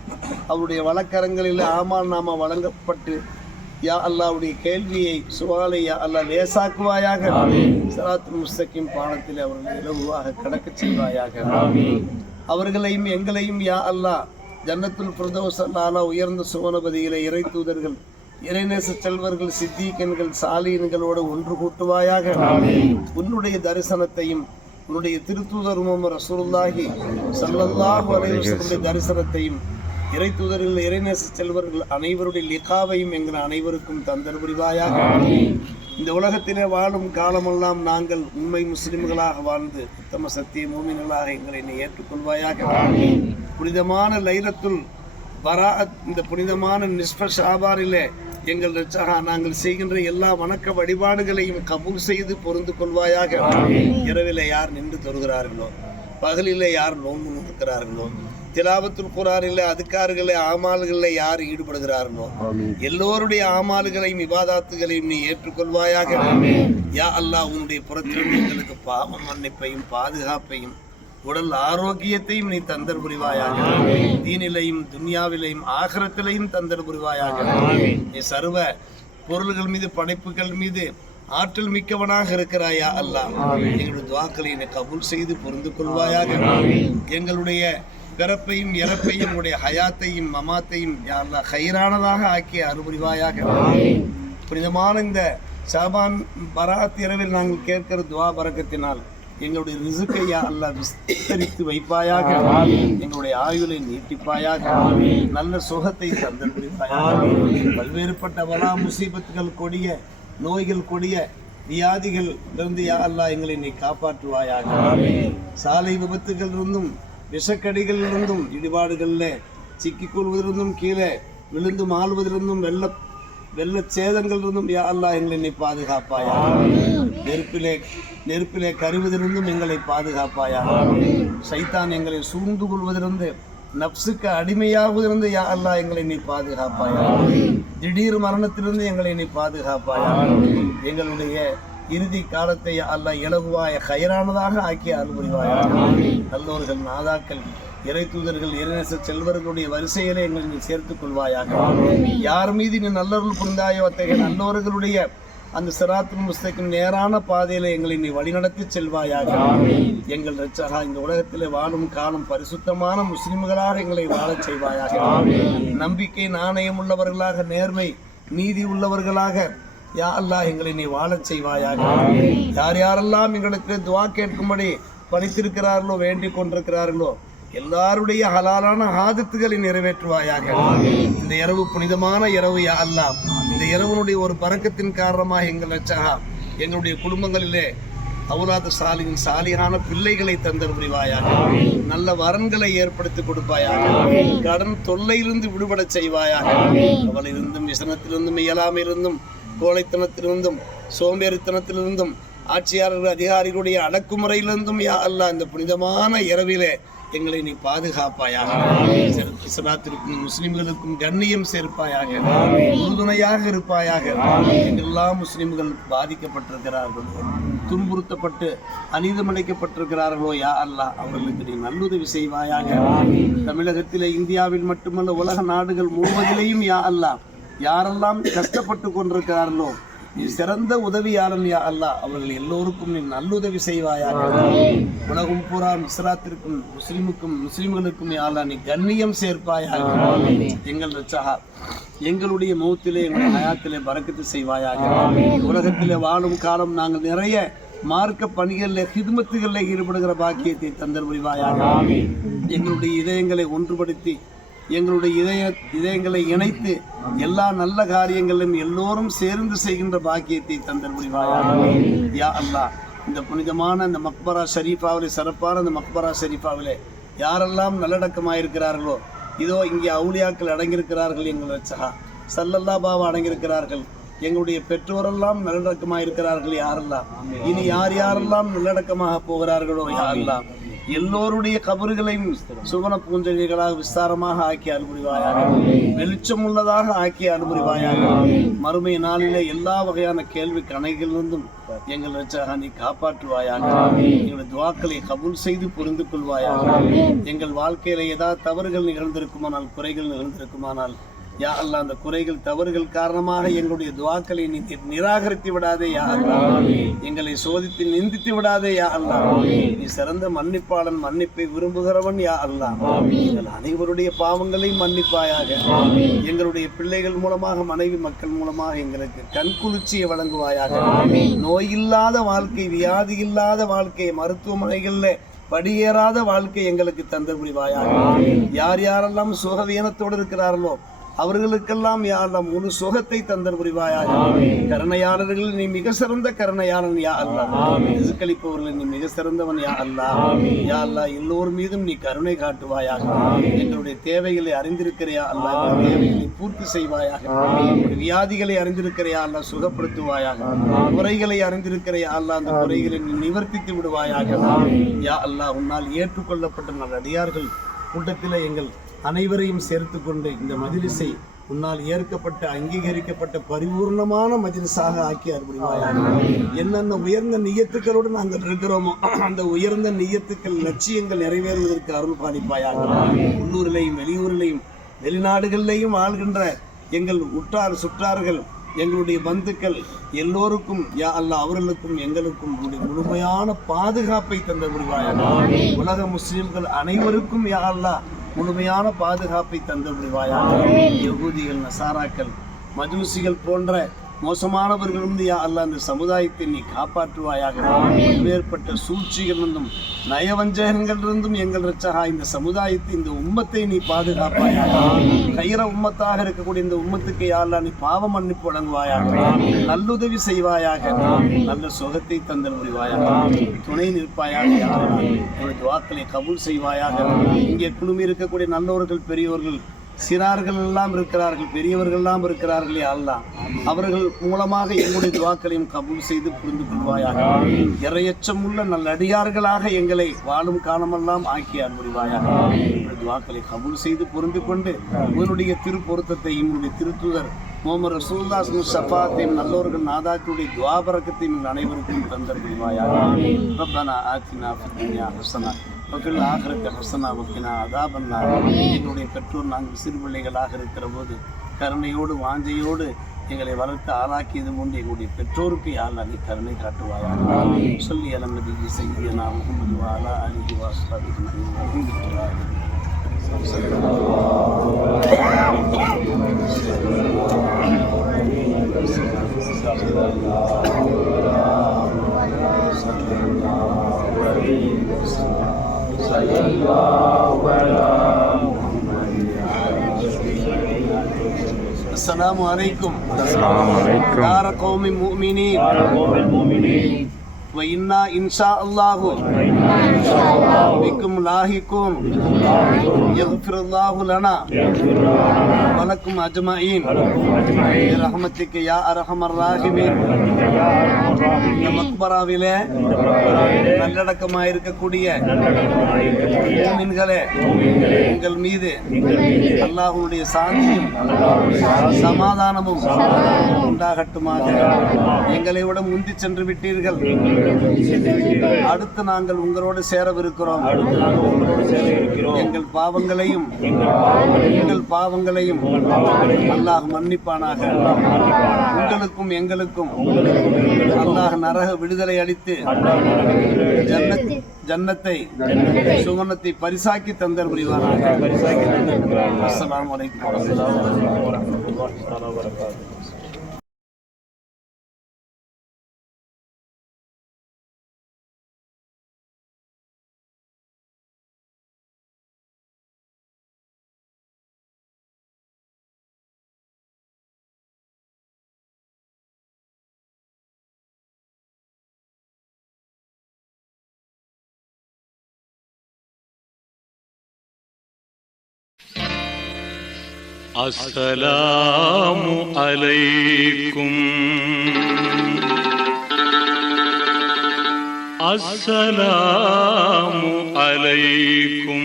அவருடைய வழக்கரங்களிலே ஆமான் நாம வழங்கப்பட்டு யா அல்லாஹ்வுடைய கேள்வியை சுவாலை யா அல்லாஹ் லேசாக்குவாயாக. ஸிராத்துல் முஸ்தகீம் பாடத்தில் அவர்களை இலகுவாக கடக்கச் செய்வாயாக. அவர்களையும் எங்களையும் யா அல்லாஹ் ஜன்னத்துல் ஃபிர்தௌஸ் அல்லாஹ் உயர்ந்த சுவனபதியிலே இறை தூதர்கள் இறைநேச செல்வர்கள் சித்தீகன்கள் சாலீன்களோடு ஒன்று கூட்டுவாயாக. உன்னுடைய தரிசனத்தையும் உன்னுடைய திருத்தூதர் முஹம்மது ரசூலுல்லாஹி ஸல்லல்லாஹு அலைஹி வஸல்லம் தரிசனத்தையும் இறை தூதர்கள் இறைநேச செல்வர்கள் அனைவருடைய லிகாவையும் எங்கள் அனைவருக்கும் தந்தர் புரிவாயாக. இந்த உலகத்திலே வாழும் காலமெல்லாம் நாங்கள் உண்மை முஸ்லிம்களாக வாழ்ந்து உத்தம சத்திய மூமின்களாக எங்களை நீ ஏற்றுக்கொள்வாயாக. புனிதமான லைலத்துல் பராஅத் இந்த புனிதமான நிஸ்ப ஷாபானிலே எங்கள் ரட்சகா நாங்கள் செய்கின்ற எல்லா வணக்க வழிபாடுகளையும் கபூல் செய்து பொருந்து கொள்வாயாக. இரவிலே யார் நின்று தொழுகிறார்களோ, பகலிலே யார் நோன்பு நோக்கிறார்களோ, திலாவத்துல் குர்ஆனிலே அதுக்கார்களை ஆமால்களில் யார் ஈடுபடுகிறார்களோ எல்லோருடைய ஆமால்களையும் இபாதாத்துகளையும் நீ ஏற்றுக்கொள்வாயாக. யா அல்லாஹ், உன்னுடைய புறத்திலிருந்து எங்களுக்கு பாவ மன்னிப்பையும் பாதுகாப்பையும் உடல் ஆரோக்கியத்தையும் நீ தந்தர் புரிவாயாக. தீனிலையும் துன்யாவிலையும் ஆகிரத்திலையும் தந்தர் புரிவாயாக. நீ சர்வ பொருள்கள் மீது படைப்புகள் மீது ஆற்றல் மிக்கவனாக இருக்கிறாயா அல்லாஹ். எங்களுடைய துஆக்களை நீ கபூல் செய்து பொருந்து கொள்வாயாக. எங்களுடைய பிறப்பையும் இறப்பையும் உடைய ஹயாத்தையும் மமாத்தையும் யா அல்லாஹ் ஹைரானதாக ஆக்கிய அருள்புரிவாயாக. புனிதமான இந்த ஷாபான் பராத் இரவில் நாங்கள் கேட்கிற துஆ பரக்கத்தினால் எங்களுடைய ரிசுக்கை யா அல்லாஹ் விஸ்தரித்து வைப்பாயாக. எங்களுடைய ஆயுளை நீட்டிப்பாயாக. நல்ல சுகத்தை தந்தல் புரிவாயாக. பல்வேறுபட்ட வலா முசீபத்துகள் கொடிய நோய்கள் கொடிய வியாதிகள் இருந்து யா அல்லாஹ் எங்களை நீ காப்பாற்றுவாயாக. சாலை விபத்துகளிலிருந்தும் விஷக்கடிகளிலிருந்தும் இடிபாடுகளில் சிக்கிக்கொள்வதிலிருந்தும் கீழே விழுந்து மாழ்வதிலிருந்தும் வெள்ள சேதங்களிலிருந்தும் யா அல்லாஹ் எங்களை நீ பாதுகாப்பாயாக. நெருப்பிலே கருவதிலிருந்தும் எங்களை பாதுகாப்பாயாக. சைத்தான் எங்களை சூழ்ந்து கொள்வதிலிருந்து நப்சுக்கு அடிமையாவதிலிருந்து யா அல்லாஹ் எங்களை நீ பாதுகாப்பாயாக. திடீர் மரணத்திலிருந்து எங்களை நீ பாதுகாப்பாயாக. எங்களுடைய இறுதி காலத்தை அல்லாஹ் இலகுவாய ஹைரானதாக ஆக்கிய அருள்புரிவாயாக. நல்லோர்கள் நாதாக்கள் இறை தூதர்கள் இறைநேச செல்வர்களுடைய வரிசையிலே எங்களை நீ சேர்த்துக் கொள்வாயாக. யார் மீது நீ நல்லவர்கள் புரிந்தாயோ அத்தகைய நல்லவர்களுடைய அந்த சிராத்துல் முஸ்தகிம் நேரான பாதையில எங்களை நீ வழிநடத்தி செல்வாயாக. எங்கள் ரட்சகா, இந்த உலகத்திலே வாழும் காலம் பரிசுத்தமான முஸ்லிம்களாக எங்களை வாழச் செய்வாயாக. நம்பிக்கை நாணயம் உள்ளவர்களாக, நேர்மை நீதி உள்ளவர்களாக யா அல்லாஹ் எங்களை நீ வாழச் செய்வாயாக. யார் யாரெல்லாம் எங்களுக்கு துஆ கேட்கும்படி படித்திருக்கிறார்களோ, வேண்டிக் கொண்டிருக்கிறார்களோ எல்லாருடைய ஹலாலான ஆதத்துகளை நிறைவேற்றுவாயாக. இந்த இரவு புனிதமான இரவு யா அல்லாஹ், இந்த இரவனுடைய ஒரு பரக்கத்தின் காரணமாக எங்கள் ரட்சகா எங்களுடைய குடும்பங்களிலே அவுலாது சாலியின் சாலியான பிள்ளைகளை தந்தர் புரிவாயாக. நல்ல வரன்களை ஏற்படுத்தி கொடுப்பாயாக. கடன் தொல்லையிலிருந்து விடுபட செய்வாயாக. அவளிருந்தும் விசனத்திலிருந்தும் இயலாமையிலிருந்தும் கோழைத்தனத்திலிருந்தும் சோம்பேறித்தனத்திலிருந்தும் ஆட்சியாளர்கள் அதிகாரிகளுடைய அடக்குமுறையிலிருந்தும் யா அல்லாஹ் இந்த புனிதமான இரவிலே எங்களை நீ பாதுகாப்பாயாக. இஸ்லாத்திற்கும் முஸ்லிம்களுக்கும் கண்ணியம் சேர்ப்பாயாக. உறுதுணையாக இருப்பாயாக. எங்கெல்லாம் முஸ்லிம்கள் பாதிக்கப்பட்டிருக்கிறார்களோ, துன்புறுத்தப்பட்டு அநீதமடைக்கப்பட்டிருக்கிறார்களோ யா அல்லாஹ் அவர்களுக்கு நீ நல்லுதவி செய்வாயாக. தமிழகத்திலே இந்தியாவில் மட்டுமல்ல உலக நாடுகள் முழுவதிலேயும் யா அல்லாஹ் யாரெல்லாம் கஷ்டப்பட்டு கொண்டிருக்கிறார்களோ நீ சிறந்த உதவியாளன் யா அல்லாஹ் அவர்கள் எல்லோருக்கும் நீ நல்லுதவி செய்வாயாக. உலகம் பூரா இஸ்லாத்திற்கும் முஸ்லிம்களுக்கும் யா அல்லாஹ் நீ கண்ணியம் சேர்ப்பாயாக. எங்கள் ரட்சகா எங்களுடைய மௌத்திலே எங்களுடைய ஹயாத்திலே பரக்கத்து செய்வாயாக. உலகத்திலே வாழும் காலம் நாங்கள் நிறைய மார்க்க பணிகளில் ஹிதுமத்துகளில் ஈடுபடுகிற பாக்கியத்தை தந்தர் புரிவாயாக. எங்களுடைய இதயங்களை ஒன்றுபடுத்தி எங்களுடைய இதயங்களை இணைத்து எல்லா நல்ல காரியங்களிலும் எல்லோரும் சேர்ந்து செய்கின்ற பாக்கியத்தை தந்தர் புரிவாயாக. யா அல்லாஹ், இந்த புனிதமான இந்த மக்பரா ஷரீஃபாவிலே, சிறப்பான இந்த மக்பரா ஷரீஃபாவிலே யாரெல்லாம் நல்லடக்கமாயிருக்கிறார்களோ, இதோ இங்கே அவுலியாக்கள் அடங்கியிருக்கிறார்கள். எங்கள் ரட்சகா ஸல்லல்லாஹு பாவா அடங்கியிருக்கிறார்கள். எங்களுடைய பெற்றோரெல்லாம் நல்லடக்கமாக இருக்கிறார்கள். யாரெல்லாம் இனி யாரெல்லாம் நல்லடக்கமாக போகிறார்களோ யா அல்லாஹ் எல்லோருடைய கபறுகளையும் சுவன பூஞ்சைகளாக விஸ்தாரமாக ஆக்கி அனுபவிவாயாக. வெளிச்சம் உள்ளதாக ஆக்கி அனுபவிவாயாக. மறுமை நாளிலே எல்லா வகையான கேள்வி கணைகளிலிருந்தும் எங்கள் ரட்சகா நீ காப்பாற்றுவாயாக. எங்கள் துஆக்களை கபூல் செய்து புரிந்து கொள்வாயாக. எங்கள் வாழ்க்கையில ஏதாவது தவறுகள் நிகழ்ந்திருக்குமானால், குறைகள் நிகழ்ந்திருக்குமானால் யா அல்லாஹ் அந்த குறைகள் தவறுகள் காரணமாக எங்களுடைய துஆக்களை நீ நிராகரித்து விடாதே யா அல்லாஹ். எங்களை சோதித்து நிந்தித்து விடாதே யா அல்லாஹ். நீ சிறந்த மன்னிப்பாளன், மன்னிப்பை விரும்புகிறவன் யா அல்லாஹ். எங்கள் அனைவருடைய பாவங்களையும் மன்னிப்பாயாக. எங்களுடைய பிள்ளைகள் மூலமாக, மனைவி மக்கள் மூலமாக எங்களுக்கு கண்குளிர்ச்சியை வழங்குவாயாக. நோய் இல்லாத வாழ்க்கை, வியாதி இல்லாத வாழ்க்கை, மருத்துவமனைகளில் படியேறாத வாழ்க்கை எங்களுக்கு தந்தல் புரிவாயாக. யார் யாரெல்லாம் சுகவீனத்தோடு இருக்கிறார்களோ அவர்களுக்கெல்லாம் யா அல்லாஹ் முழு சுகத்தை தந்தல் புரிவாயாக. கருணையாளர்கள் நீ மிக சிறந்த கருணையாளன் யா அல்லாஹ். ரிஸ்களிப்பவர்கள் நீ மிக சிறந்தவன் யா அல்லாஹ். யா அல்லாஹ் எல்லோர் மீதும் நீ கருணை காட்டுவாயாக. எங்களுடைய தேவைகளை அறிந்திருக்கிறையா அல்லாஹ், தேவைகளை பூர்த்தி செய்வாயாக. வியாதிகளை அறிந்திருக்கிறையா அல்லாஹ், சுகப்படுத்துவாயாக. குறைகளை அறிந்திருக்கிறையா அல்லாஹ், அந்த குறைகளை நீ நிவர்த்தித்து விடுவாயாக. யா அல்லாஹ், உன்னால் ஏற்றுக்கொள்ளப்பட்ட நல்லடியார்கள் கூட்டத்தில் எங்கள் அனைவரையும் சேர்த்து கொண்டு இந்த மஜ்லிஸை உன்னால் ஏற்கப்பட்ட அங்கீகரிக்கப்பட்ட பரிபூர்ணமான மஜ்லிஸாக ஆக்கி அருள்வாயாக. என்னென்ன உயர்ந்த நியத்துக்களோடு நாங்கள் இருக்கிறோமோ அந்த உயர்ந்த நியத்துக்கள் லட்சியங்கள் நிறைவேறுவதற்கு அருள் பாலிப்பாயாக. உள்ளூரிலையும் வெளியூரிலையும் வெளிநாடுகளிலையும் ஆள்கின்ற எங்கள் உற்றார் சுற்றார்கள் எங்களுடைய பந்துக்கள் எல்லோருக்கும் யா அல்லாஹ் அவர்களுக்கும் எங்களுக்கும் முழுமையான பாதுகாப்பை தந்த புரிவாயாக. உலக முஸ்லிம்கள் அனைவருக்கும் யா அல்லாஹ் முழுமையான பாதுகாப்பை தந்த புரிவாயாக. யகூதிகள், நசாராக்கள், மஜூசிகள் போன்ற மோசமானவர்களும் யா அல்லாஹ் அந்த சமுதாயத்தை நீ காப்பாற்றுவாயாக. ஏற்பட்ட சூழ்ச்சிகளிலிருந்தும் நயவஞ்சகங்களிலிருந்தும் எங்கள் ரட்சகா இந்த சமுதாயத்தை இந்த உம்மத்தை நீ பாதுகாப்பாயாக. கயிற உம்மத்தாக இருக்கக்கூடிய இந்த உம்மத்துக்கு யா அல்லாஹ் நீ பாவ மன்னிப்பு வழங்குவாயாக. நல்லுதவி செய்வாயாக. நல்ல சுகத்தை தந்தல் புரிவாயாக. துணை நிற்பாயாக. என்னுடைய துஆக்களை கபூல் செய்வாயாக. இங்கே குழுமி இருக்கக்கூடிய நல்லவர்கள், பெரியவர்கள், சிறார்கள் எல்லாம் இருக்கிறார்கள், பெரியவர்கள் எல்லாம் இருக்கிறார்கள் யா அல்லாஹ். அவர்கள் மூலமாக எங்களுடைய துஆக்களையும் கபூல் செய்து புரிந்து கொள்வாயாக. இறையச்சம் உள்ள நல்லடியார்களாக எங்களை வாழும் காலமெல்லாம் ஆக்கி அருள்வாயாக. துஆக்களை கபூல் செய்து புரிந்து கொண்டு உன்னுடைய திருப்பொருத்தத்தையும் உன்னுடைய திருத்துதர் முஹம்மது ரசூலுல்லாஹ் ஷஃபாத்தையும் நல்லோர்கள் நாதாக்களுடைய துஆ பரக்கத்தையும் அனைவருக்கும் தந்தருள்வாயாக. ரப்பனா ஆத்தினா ஃபித் துன்யா ஹஸனா வஃபில் ஆখিরাতি ஹஸனா வகினா அஸாபன்னார். எங்களுடைய பெற்றோர் நாங்கள் சிறு பிள்ளைகளாக இருக்கிற போது கருணையோடு வாஞ்சையோடு எங்களை வளர்த்து ஆளாக்கியது போன்று எங்களுடைய பெற்றோருக்கு யா அல்லாஹ் நீ கருணை காட்டுவாயாக. சொல்லி அலா நபி சய்யிதனா முஹம்மது வ அலா ஆலிஹி வ அஸ்ஹாபிஹி. السلام عليكم دار قوم مؤمنين وإنا إن شاء الله بكم لاحقون يغفر الله لنا ولكم أجمعين برحمتك يا أرحم الراحمين. இந்த மக்பராவிலே நல்லடக்கமாக இருக்கக்கூடிய மூமின்களே, உங்கள் மீது அல்லாஹ்வுடைய சாந்தியும் சமாதானமும் உண்டாகட்டுமாக. எங்களை விட முந்தி சென்று விட்டீர்கள், அடுத்து நாங்கள் உங்களோடு சேரவிருக்கிறோம். எங்கள் பாவங்களையும் அல்லாஹ் மன்னிப்பானாக. உங்களுக்கும் எங்களுக்கும் அல்லாஹ் நரக விடுதலை அளித்து ஜன்னத்தை சுவனத்தை பரிசாக்கி தந்தர் புரிவானாக. அஸ்ஸலாமு அலைக்கும் வரஹ்மத்துல்லாஹி வபரகாத்துஹு. अस्सलामु अलैकुम अस्सलामु अलैकुम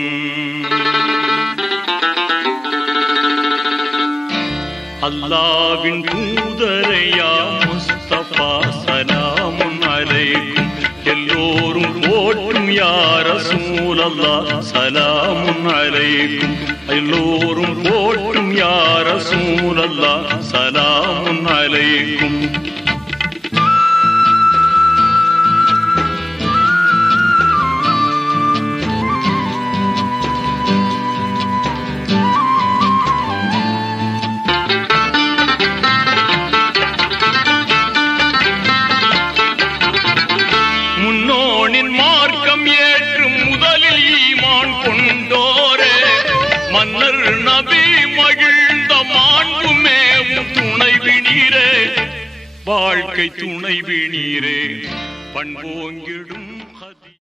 அல்லாஹ்வின் தூதரே யா முஸ்தபா சலாமுன் அலைக்கும். எல்லோரும் போற்றும் யா ரசூலல்லாஹ் சலாமுன் அலைக்கும். எல்லோரும் போற்றும் யா ரசூலல்லாஹ் சலாமுன் அலைக்கும். முன்னோனின் மார்க்கம் ஏற்றும் மலர் நபி மகிழ்ந்த மாண்புமேவும் துணைவினீரே வாழ்க்கை துணைவினீரே பண்போங்கிடும்